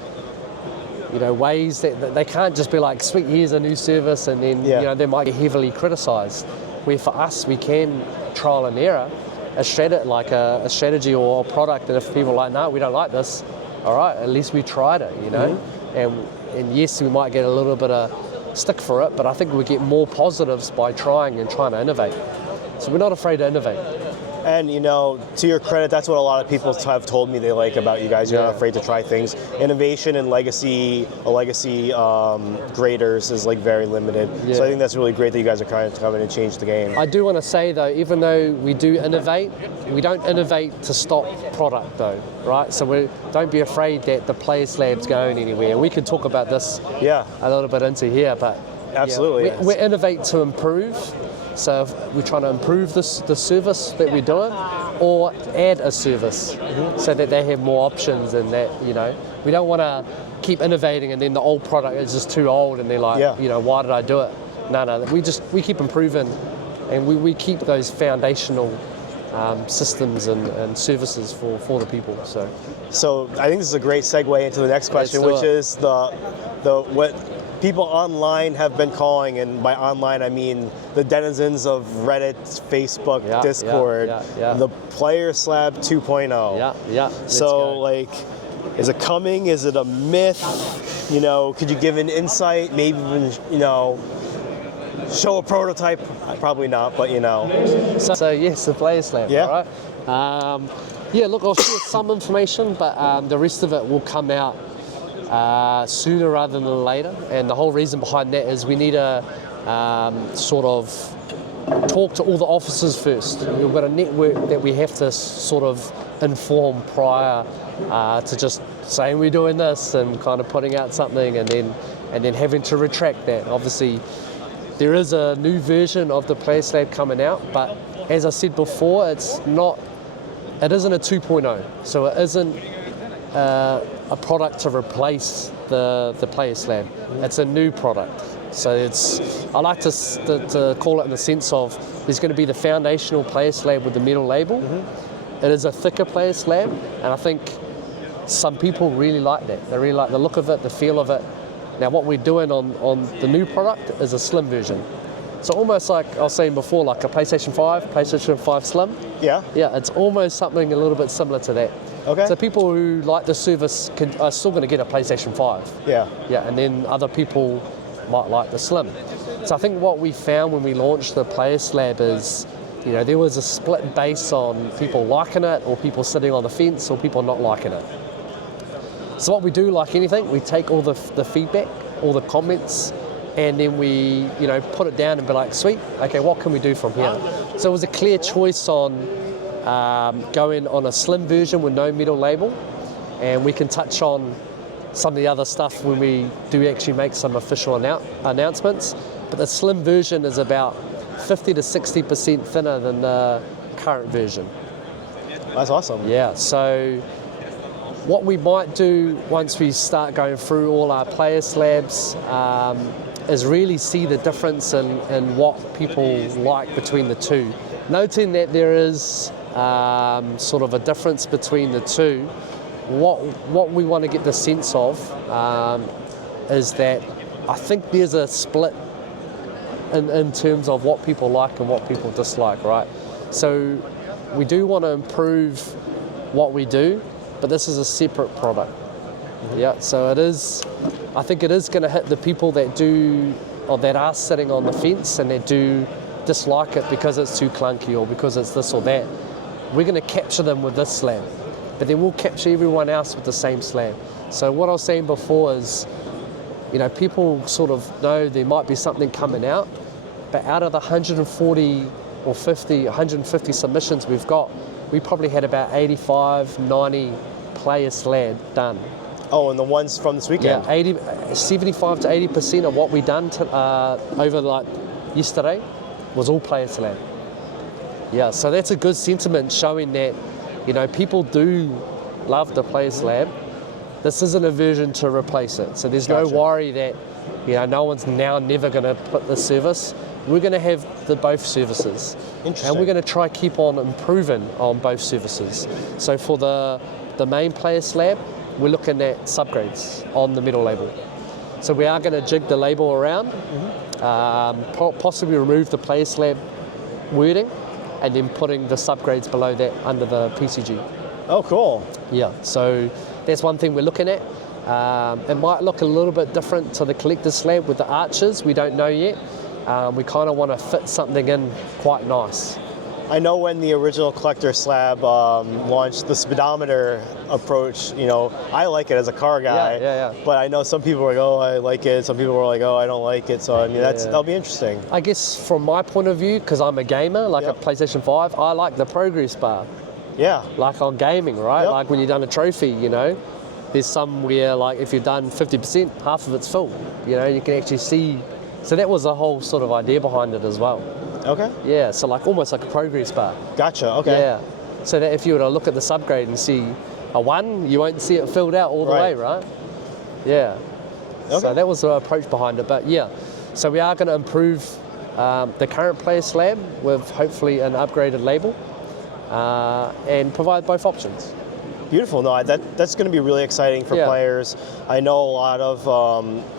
ways that they can't just be like, sweet, here's a new service, and then they might get heavily criticised. Where for us, we can trial and error a strategy or a product, and if people are like, no, we don't like this, all right, at least we tried it, And yes, we might get a little bit of stick for it, but I think we get more positives by trying to innovate. So we're not afraid to innovate. And, to your credit, that's what a lot of people have told me they like about you guys. You're not afraid to try things. Innovation and legacy graders is like very limited. Yeah. So I think that's really great that you guys are trying to come in and change the game. I do want to say though, even though we do innovate, we don't innovate to stop product though, right? So don't be afraid that the Players Lab's going anywhere. We could talk about this a little bit into here, but absolutely, we innovate to improve. So if we're trying to improve the service that we're doing, or add a service so that they have more options, and that we don't want to keep innovating and then the old product is just too old and they're like, why did I do it? No, we keep improving, and we keep those foundational systems and services for the people. So I think this is a great segue into the next question, which is what people online have been calling, and by online I mean the denizens of Reddit, Facebook, Discord, the Player Slab 2.0. So is it coming? Is it a myth? Could you give an insight? Maybe even, show a prototype? Probably not, but So yes, the Player Slab. Yeah. All right. Look, I'll share some information, but the rest of it will come out sooner rather than later, and the whole reason behind that is we need to sort of talk to all the officers first. We've got a network that we have to sort of inform prior to just saying we're doing this and kind of putting out something and then having to retract that. Obviously, there is a new version of the Player Slab coming out, but as I said before, it isn't a 2.0, so it isn't a product to replace the Player Slab. It's a new product. So I like to call it in the sense of there's going to be the foundational Player Slab with the metal label. It is a thicker Player Slab, and I think some people really like that. They really like the look of it, the feel of it. Now what we're doing on the new product is a slim version. So almost like I was saying before, like a PlayStation 5, PlayStation 5 Slim. Yeah, it's almost something a little bit similar to that. Okay. So people who like the service are still going to get a PlayStation 5. Yeah, and then other people might like the slim. So I think what we found when we launched the Player Slab is, there was a split based on people liking it or people sitting on the fence or people not liking it. So what we do, like anything, we take all the feedback, all the comments, and then we, put it down and be like, sweet, okay, what can we do from here? So it was a clear choice on going on a slim version with no metal label, and we can touch on some of the other stuff when we do actually make some official announcements. But the slim version is about 50 to 60% thinner than the current version. That's awesome. Yeah, so what we might do once we start going through all our player slabs is really see the difference in what people like between the two. Noting that there is sort of a difference between the two, what we want to get the sense of is that I think there's a split in terms of what people like and what people dislike, right? So we do want to improve what we do, but this is a separate product. Yeah, so I think it is going to hit the people that do, or that are sitting on the fence and that do dislike it because it's too clunky or because it's this or that. We're going to capture them with this slab, but then we'll capture everyone else with the same slab. So what I was saying before is, people sort of know there might be something coming out, but out of the 140 or 150 submissions we've got, we probably had about 85, 90 player slab done. Oh, and the ones from this weekend? Yeah, 75 to 80% of what we done over like yesterday was all player slab. Yeah, so that's a good sentiment showing that, people do love the player slab. This isn't a version to replace it. So there's no worry that, no one's now never going to put this service. We're going to have both services. And we're going to try keep on improving on both services. So for the main player slab, we're looking at subgrades on the metal label. So we are going to jig the label around, possibly remove the player slab wording, and then putting the subgrades below that under the PCG. Oh, cool. Yeah, so that's one thing we're looking at. It might look a little bit different to the collector's slab with the arches, we don't know yet. We kind of want to fit something in quite nice. I know when the original collector slab launched the speedometer approach, I like it as a car guy. Yeah. But I know some people were like, oh, I like it. Some people were like, oh, I don't like it. So, that'll be interesting. I guess from my point of view, because I'm a gamer, like a PlayStation 5, I like the progress bar. Yeah. Like on gaming, right? Yep. Like when you've done a trophy, there's some where, like, if you've done 50%, half of it's full. You can actually see. So that was the whole sort of idea behind it as well. Okay. Yeah, so like almost like a progress bar. Gotcha, okay. Yeah, so that if you were to look at the subgrade and see a 1, you won't see it filled out all the way, right? Yeah. Okay. So that was the approach behind it, but yeah. So we are going to improve the current player slab with hopefully an upgraded label and provide both options. Beautiful. No, that's going to be really exciting for players. I know a lot of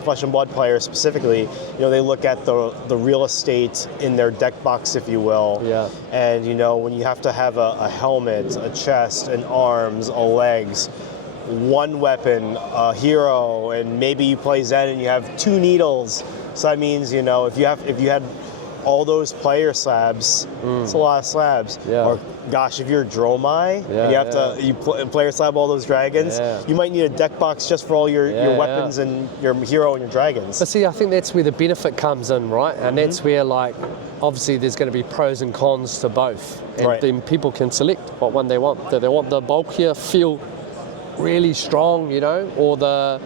Flesh and Blood players specifically, they look at the real estate in their deck box, if you will. Yeah. And, when you have to have a helmet, a chest, an arms, a legs, one weapon, a hero, and maybe you play Zen and you have 2 needles. So that means, if you had all those player slabs, it's a lot of slabs. Yeah. Or gosh, if you're Dromai and you have to player slab all those dragons, you might need a deck box just for all your weapons and your hero and your dragons. But see, I think that's where the benefit comes in, right? And that's where, like, obviously there's going to be pros and cons to both. And then people can select what one they want. Do they want the bulkier feel really strong, or the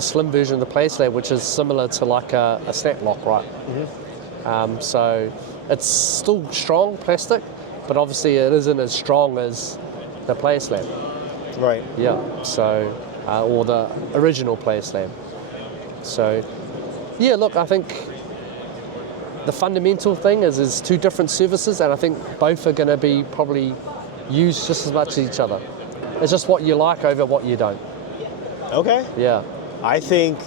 slim version of the player slab, which is similar to like a snap lock, right? So it's still strong plastic, but obviously it isn't as strong as the player slab. Right. Yeah. So, or the original player slab. So, yeah. Look, I think the fundamental thing is 2 different services, and I think both are going to be probably used just as much as each other. It's just what you like over what you don't. Okay. Yeah. I think,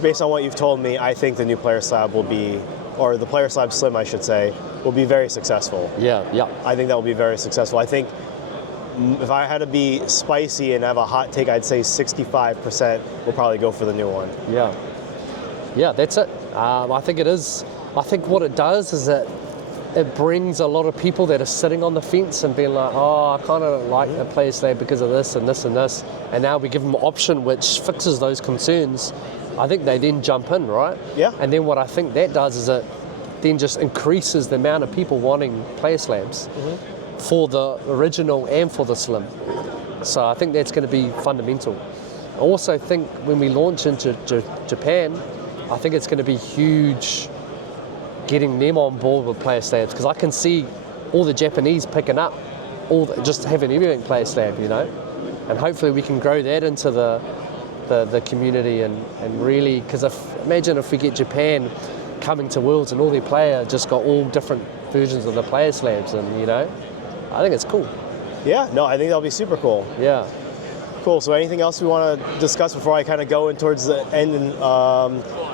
based on what you've told me, I think the new player slab will be, or the player slab slim, I should say, will be very successful. Yeah. I think that will be very successful. I think if I had to be spicy and have a hot take, I'd say 65% will probably go for the new one. Yeah. Yeah, that's it. I think it is. I think what it does is that it brings a lot of people that are sitting on the fence and being like, oh, I kind of don't like the Player Slab because of this and this and this. And now we give them an option which fixes those concerns. I think they then jump in, right? Yeah. And then what I think that does is it then just increases the amount of people wanting Player Slabs for the original and for the Slim. So I think that's going to be fundamental. I also think when we launch into Japan, I think it's going to be huge getting them on board with Player Slabs, because I can see all the Japanese picking up, just having everything Player Slab, you know, and hopefully we can grow that into the community and really, because imagine if we get Japan coming to Worlds and all their players just got all different versions of the Player Slabs, and you know, I think it's cool. Yeah, no, I think that'll be super cool. Yeah. Cool. So anything else we want to discuss before I kind of go in towards the end and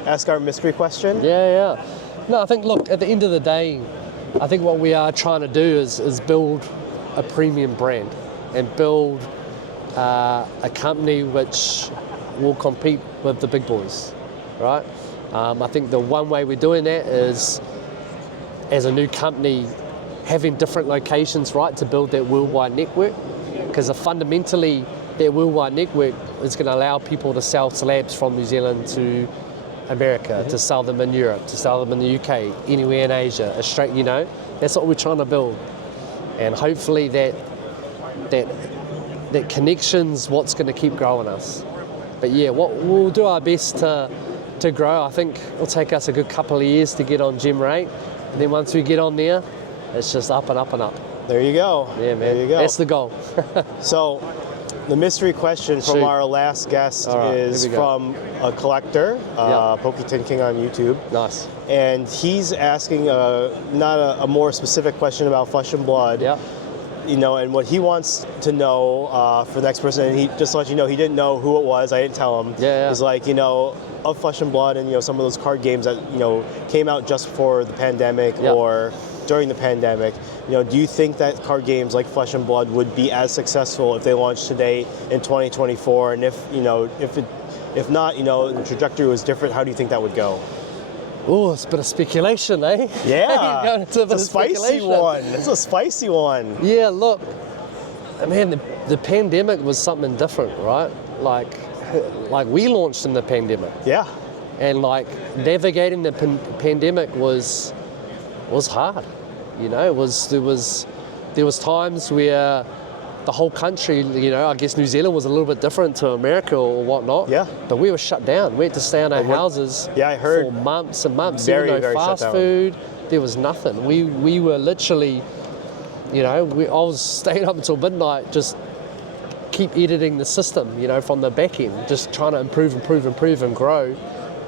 ask our mystery question? Yeah. No, I think, look, at the end of the day, I think what we are trying to do is build a premium brand and build a company which will compete with the big boys, right? I think the one way we're doing that is, as a new company, having different locations, right, to build that worldwide network, because fundamentally that worldwide network is going to allow people to sell slabs from New Zealand to America, to sell them in Europe, to sell them in the UK, anywhere in Asia, Australia, you know, that's what we're trying to build. And hopefully that connection's what's going to keep growing us. But yeah, we'll do our best to grow. I think it'll take us a good couple of years to get on Gem Rate. And then once we get on there, it's just up and up and up. There you go. Yeah, man. There you go. That's the goal. So, the mystery question from our last guest is from a collector, Poketin King on YouTube. Nice. And he's asking not a more specific question about Flesh and Blood. Yeah. You know, and what he wants to know for the next person, and he just to let you know, he didn't know who it was. I didn't tell him. Yeah. Is like, you know, of Flesh and Blood, and you know, some of those card games that you know came out just for the pandemic or during the pandemic. You know, do you think that card games like Flesh and Blood would be as successful if they launched today in 2024? And if not, you know, the trajectory was different, how do you think that would go? Oh, it's a bit of speculation, eh? Yeah, it's a spicy one. It's a spicy one. Yeah, look, man, the pandemic was something different, right? Like we launched in the pandemic. Yeah. And like navigating the pandemic was hard. You know, there was times where the whole country, you know, I guess New Zealand was a little bit different to America or whatnot. Yeah. But we were shut down. We had to stay in our houses I heard for months and months. Very, there was no very fast shut down. food. There was nothing. We were literally, you know, I was staying up until midnight just keep editing the system, you know, from the back end, just trying to improve and grow.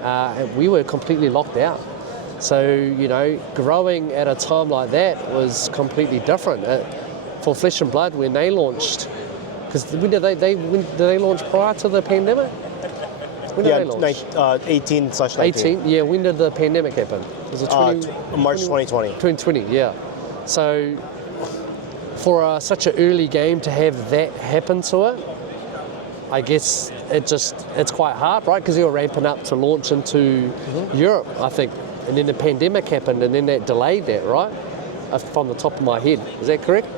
And we were completely locked out. So, you know, growing at a time like that was completely different. For Flesh and Blood, when they launched, because when did they launch prior to the pandemic? When did they launch? 18/19. 18, yeah. When did the pandemic happen? Was it March 2020. 2020, yeah. So for such an early game to have that happen to it, I guess it's quite hard, right? Because you're ramping up to launch into Europe, I think. And then the pandemic happened, and then that delayed that, right? From the top of my head. Is that correct?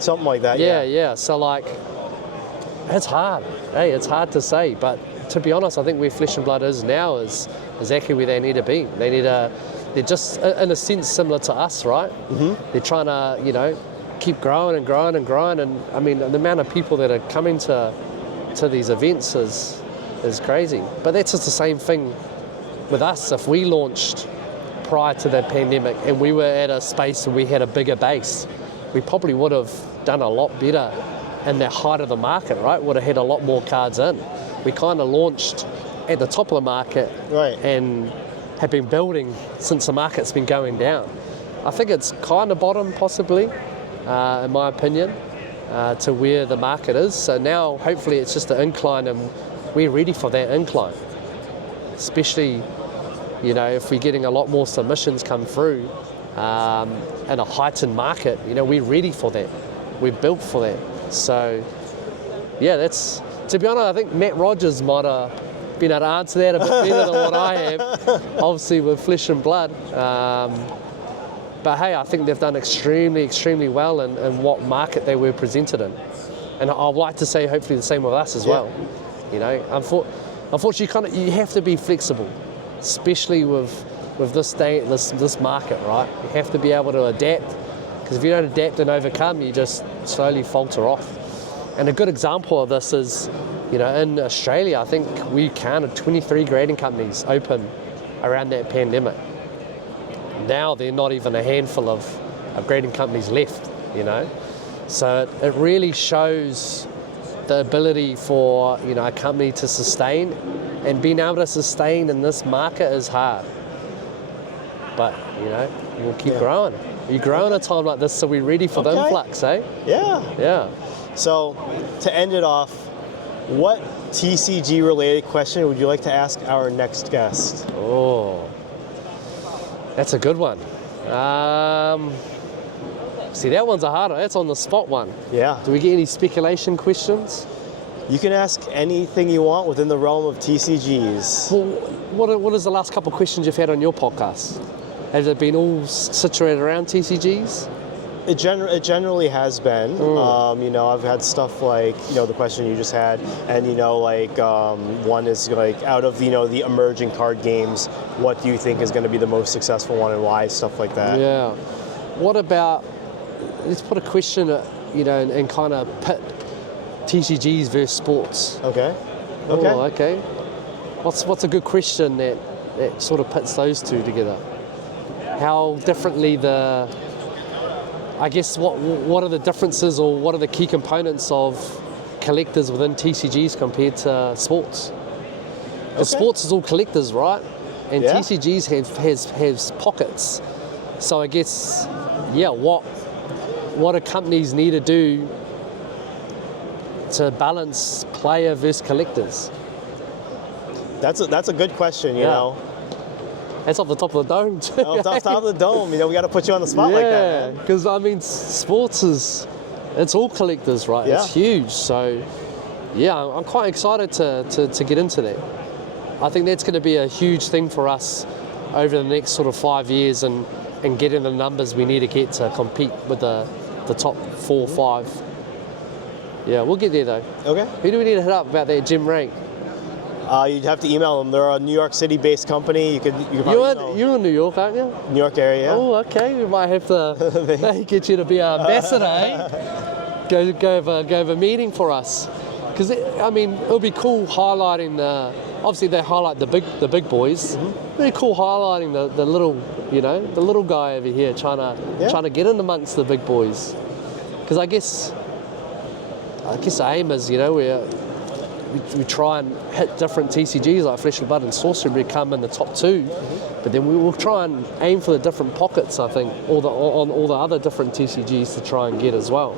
Something like that, yeah. So, like, it's hard. Hey, it's hard to say. But to be honest, I think where Flesh and Blood is now is exactly where they need to be. They're just, in a sense, similar to us, right? Mm-hmm. They're trying to, you know, keep growing and growing and growing. And, I mean, the amount of people that are coming to these events is crazy. But that's just the same thing with us. If we launched prior to the pandemic and we were at a space where we had a bigger base, we probably would have done a lot better in the height of the market, right? Would have had a lot more cards in. We kind of launched at the top of the market, right, and have been building since the market's been going down. I think it's kind of bottom possibly, in my opinion, to where the market is. So now hopefully it's just an incline, and we're ready for that incline. Especially, you know, if we're getting a lot more submissions come through, and a heightened market, you know, we're ready for that. We're built for that. So, yeah, that's, to be honest, I think Matt Rogers might have been able to answer that a bit better than what I have, obviously with flesh and blood. But hey, I think they've done extremely, extremely well in what market they were presented in. And I'd like to say hopefully the same with us as well. You know, unfortunately, you have to be flexible, especially with this market, right? You have to be able to adapt, because if you don't adapt and overcome, you just slowly falter off. And a good example of this is, you know, in Australia, I think we counted 23 grading companies open around that pandemic. Now they're not even a handful of grading companies left, you know. So it really shows the ability for, you know, a company to sustain, and being able to sustain in this market is hard. But, you know, we'll keep growing. You grow in a time like this, so we're ready for the influx, eh? Yeah. So to end it off, what TCG related question would you like to ask our next guest? Oh, that's a good one. See, that one's a harder. That's on the spot one. Yeah. Do we get any speculation questions? You can ask anything you want within the realm of TCGs. Well, what is the last couple of questions you've had on your podcast? Have they been all situated around TCGs? It generally has been. You know, I've had stuff like, you know, the question you just had, and, you know, like one is like, out of, you know, the emerging card games, what do you think is going to be the most successful one and why? Stuff like that. Yeah. What about, let's put a question, you know, and kind of pit TCGs versus sports. Okay. Oh, okay. What's a good question that sort of pits those two together? How differently I guess what are the differences, or what are the key components of collectors within TCGs compared to sports? Because sports is all collectors, right? And TCGs has pockets. So I guess, what do companies need to do to balance player versus collectors? That's a good question, you know. That's off the top of the dome too. Off the top of the dome, you know, we got to put you on the spot like that, man. Because I mean, sports it's all collectors, right? Yeah. It's huge. So, yeah, I'm quite excited to get into that. I think that's going to be a huge thing for us over the next sort of 5 years, and getting the numbers we need to get to compete with the top 4 or 5. Yeah, we'll get there though. Okay. Who do we need to hit up about that gym rank? You'd have to email them. They're a New York City-based company. You could probably You're in New York, aren't you? New York area, yeah. Oh, okay. We might have to get you to be our ambassador, eh? Go have a meeting for us. Because I mean, it'll be cool highlighting obviously they highlight the big boys. Mm-hmm. Really cool highlighting the little, you know, the little guy over here trying to get in amongst the big boys. Because I guess the aim is, you know, we try and hit different TCGs like Flesh and Blood and Sorcery to come in the top 2, but then we will try and aim for the different pockets, I think, on all the other different TCGs to try and get as well.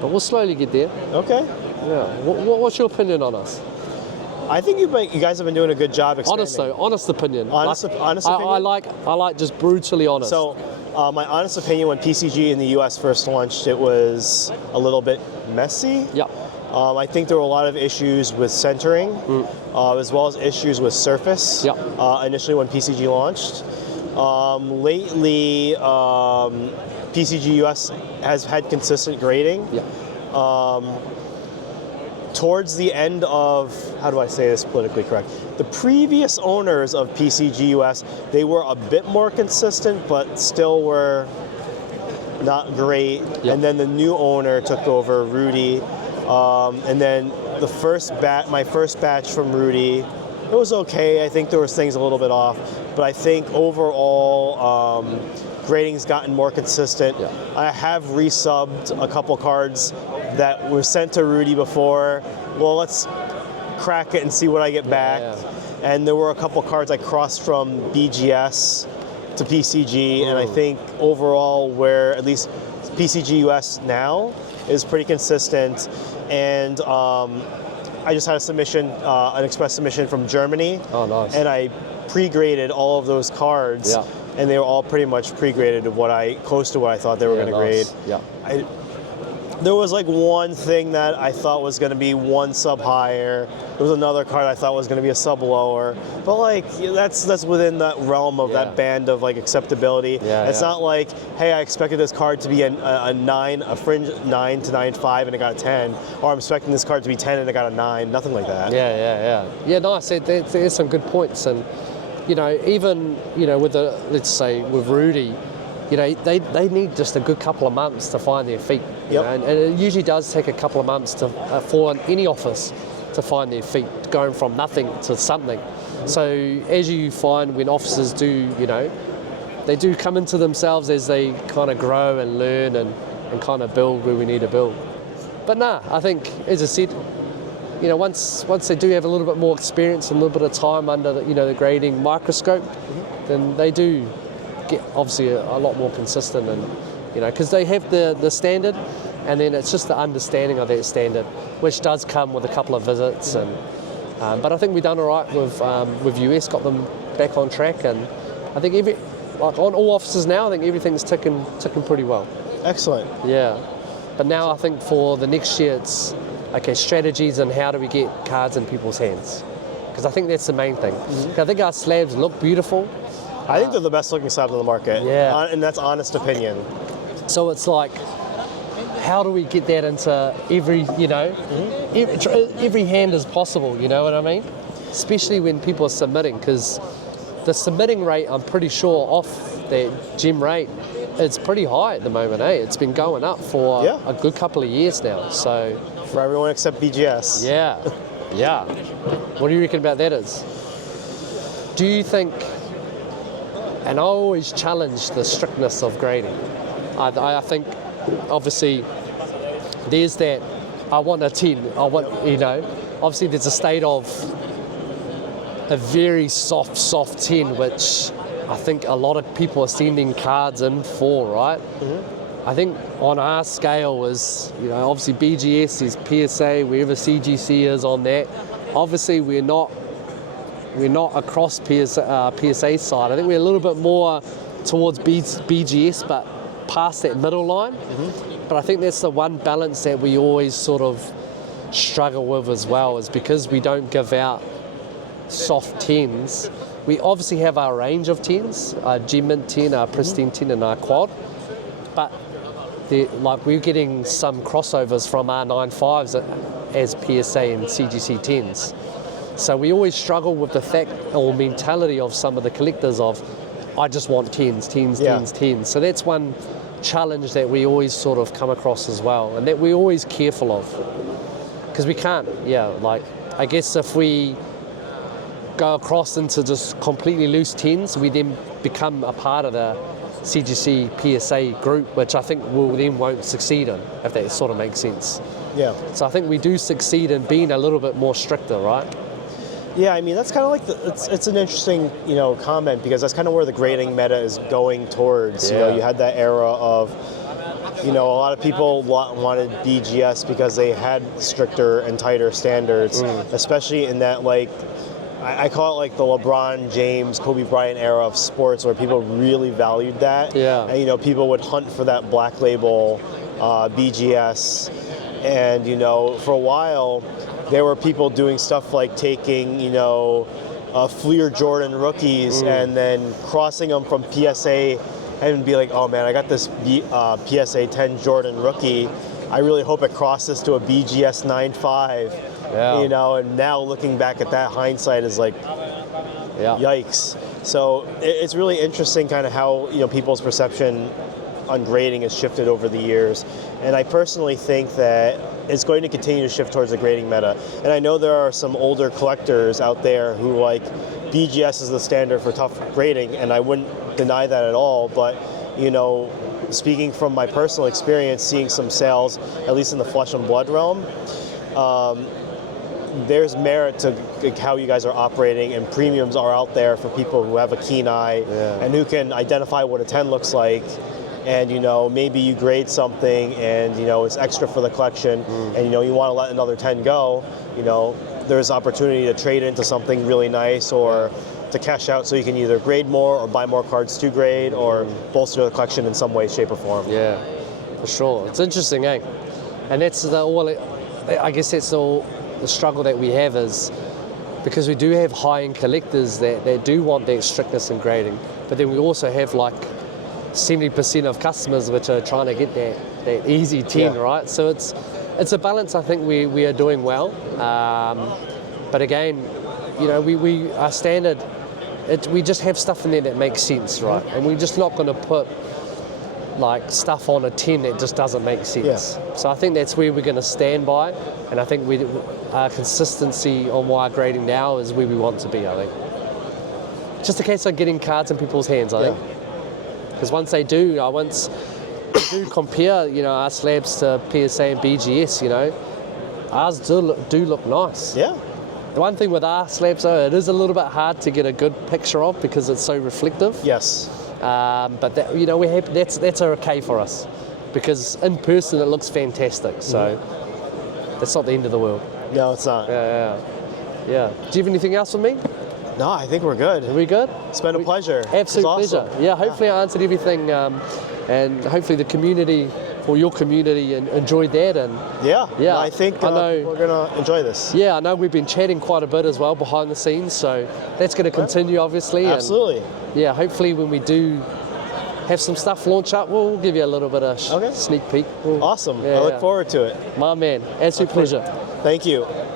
But we'll slowly get there. Okay. Yeah. What's your opinion on us? I think you guys have been doing a good job expanding. Honest opinion. Honest opinion? I like just brutally honest. So, my honest opinion, when PCG in the US first launched, it was a little bit messy. Yeah. I think there were a lot of issues with centering, as well as issues with surface, initially when PCG launched. Lately, PCG US has had consistent grading. Yeah. Towards the end of, how do I say this politically correct? The previous owners of PCG US, they were a bit more consistent, but still were not great. Yep. And then the new owner took over, Rudy. And then my first batch from Rudy, it was okay. I think there was things a little bit off, but I think overall grading's gotten more consistent. Yeah. I have resubbed a couple cards that were sent to Rudy before. Well, let's crack it and see what I get back. Yeah. And there were a couple cards I crossed from BGS to PCG, and I think overall, where at least PCG US now is pretty consistent. And I just had a submission, an express submission from Germany. Oh, nice. And I pre-graded all of those cards. Yeah. And they were all pretty much pre-graded close to what I thought they were going to grade. Yeah. There was like one thing that I thought was going to be one sub higher. There was another card I thought was going to be a sub lower. But like that's within that realm of that band of like acceptability. It's not like, hey, I expected this card to be a 9, a fringe 9 to 9.5 and it got a 10, or I'm expecting this card to be 10 and it got a 9. Nothing like that. Yeah, nice. There's some good points, and even with let's say with Rudy. They need just a good couple of months to find their feet. And it usually does take a couple of months to for any office to find their feet, going from nothing to something. So as you find when officers do, they do come into themselves as they kind of grow and learn and kind of build where we need to build. But I think, as I said, once they do have a little bit more experience and a little bit of time under the grading microscope, then they do get obviously a lot more consistent, and because they have the standard, and then it's just the understanding of that standard, which does come with a couple of visits. And but I think we've done all right with US, got them back on track, and I think on all offices now, I think everything's ticking pretty well. Excellent. Yeah, but now I think for the next year it's okay, strategies and how do we get cards in people's hands, because I think that's the main thing. I think our slabs look beautiful. I think they're the best looking slabs on the market. Yeah. And that's honest opinion. So it's like, how do we get that into every, every hand as possible, you know what I mean? Especially when people are submitting, because the submitting rate, I'm pretty sure, off that gem rate, it's pretty high at the moment, eh? It's been going up for a good couple of years now, so... For everyone except BGS. Yeah. What do you reckon about that is? Do you think... And I always challenge the strictness of grading. I think, obviously, there's that, I want a 10, obviously there's a state of a very soft 10, which I think a lot of people are sending cards in for, right? I think on our scale is, obviously BGS is PSA, wherever CGC is on that. Obviously we're not across PSA side. I think we're a little bit more towards BGS, but past that middle line. But I think that's the one balance that we always sort of struggle with as well, is because we don't give out soft 10s. We obviously have our range of 10s, our Gem Mint 10, our Pristine 10 and our Quad, but we're getting some crossovers from our 9.5s as PSA and CGC 10s. So we always struggle with the fact or mentality of some of the collectors of, I just want 10s. So that's one challenge that we always sort of come across as well, and that we're always careful of. Because we can't, I guess if we go across into just completely loose 10s, we then become a part of the CGC PSA group, which I think won't succeed in, if that sort of makes sense. Yeah. So I think we do succeed in being a little bit more stricter, right? Yeah, I mean, that's kind of like, it's an interesting, comment, because that's kind of where the grading meta is going towards. Yeah. You had that era of, a lot of people wanted BGS because they had stricter and tighter standards, especially in that, I call it like the LeBron James, Kobe Bryant era of sports, where people really valued that. Yeah. And, people would hunt for that black label BGS. And, for a while, there were people doing stuff like taking, Fleer Jordan rookies and then crossing them from PSA and be like, oh man, I got this PSA 10 Jordan rookie. I really hope it crosses to a BGS 9.5. Yeah. And now looking back at that, hindsight is like, yikes. So it's really interesting kind of how, people's perception on grading has shifted over the years. And I personally think that it's going to continue to shift towards the grading meta. And I know there are some older collectors out there who like BGS is the standard for tough grading, and I wouldn't deny that at all. But, speaking from my personal experience, seeing some sales, at least in the flesh and blood realm, there's merit to how you guys are operating, and premiums are out there for people who have a keen eye and who can identify what a 10 looks like. And maybe you grade something and it's extra for the collection, and you want to let another 10 go, there's opportunity to trade into something really nice or to cash out, so you can either grade more or buy more cards to grade or bolster the collection in some way, shape or form. Yeah, for sure. It's interesting, eh? And that's I guess that's all the struggle that we have is because we do have high-end collectors that do want that strictness in grading, but then we also have like 70% of customers which are trying to get that easy 10, right? So it's a balance. I think we are doing well, but again, you know, we our standard. We just have stuff in there that makes sense, right? And we're just not going to put like stuff on a 10 that just doesn't make sense. Yeah. So I think that's where we're going to stand by, and I think our consistency on wire grading now is where we want to be. I think just a case of getting cards in people's hands. I think because once they do, compare, you know, our slabs to PSA and BGS, you know, ours do look nice. Yeah. The one thing with our slabs, though, it is a little bit hard to get a good picture of because it's so reflective. Yes. But that, you know, that's okay for us because in person it looks fantastic. So that's not the end of the world. No, it's not. Yeah. Do you have anything else for me? No, I think we're good. Are we good? It's been a pleasure. Absolute awesome. pleasure. Yeah, hopefully I answered everything, and hopefully the community, or your community, enjoyed that. And no, I think we're gonna enjoy this. Yeah, I know we've been chatting quite a bit as well behind the scenes, so that's going to continue, obviously. Absolutely. And yeah, hopefully when we do have some stuff launch up, we'll give you a little bit of sneak peek. Awesome. I look forward to it. My man, absolute pleasure. Thank you.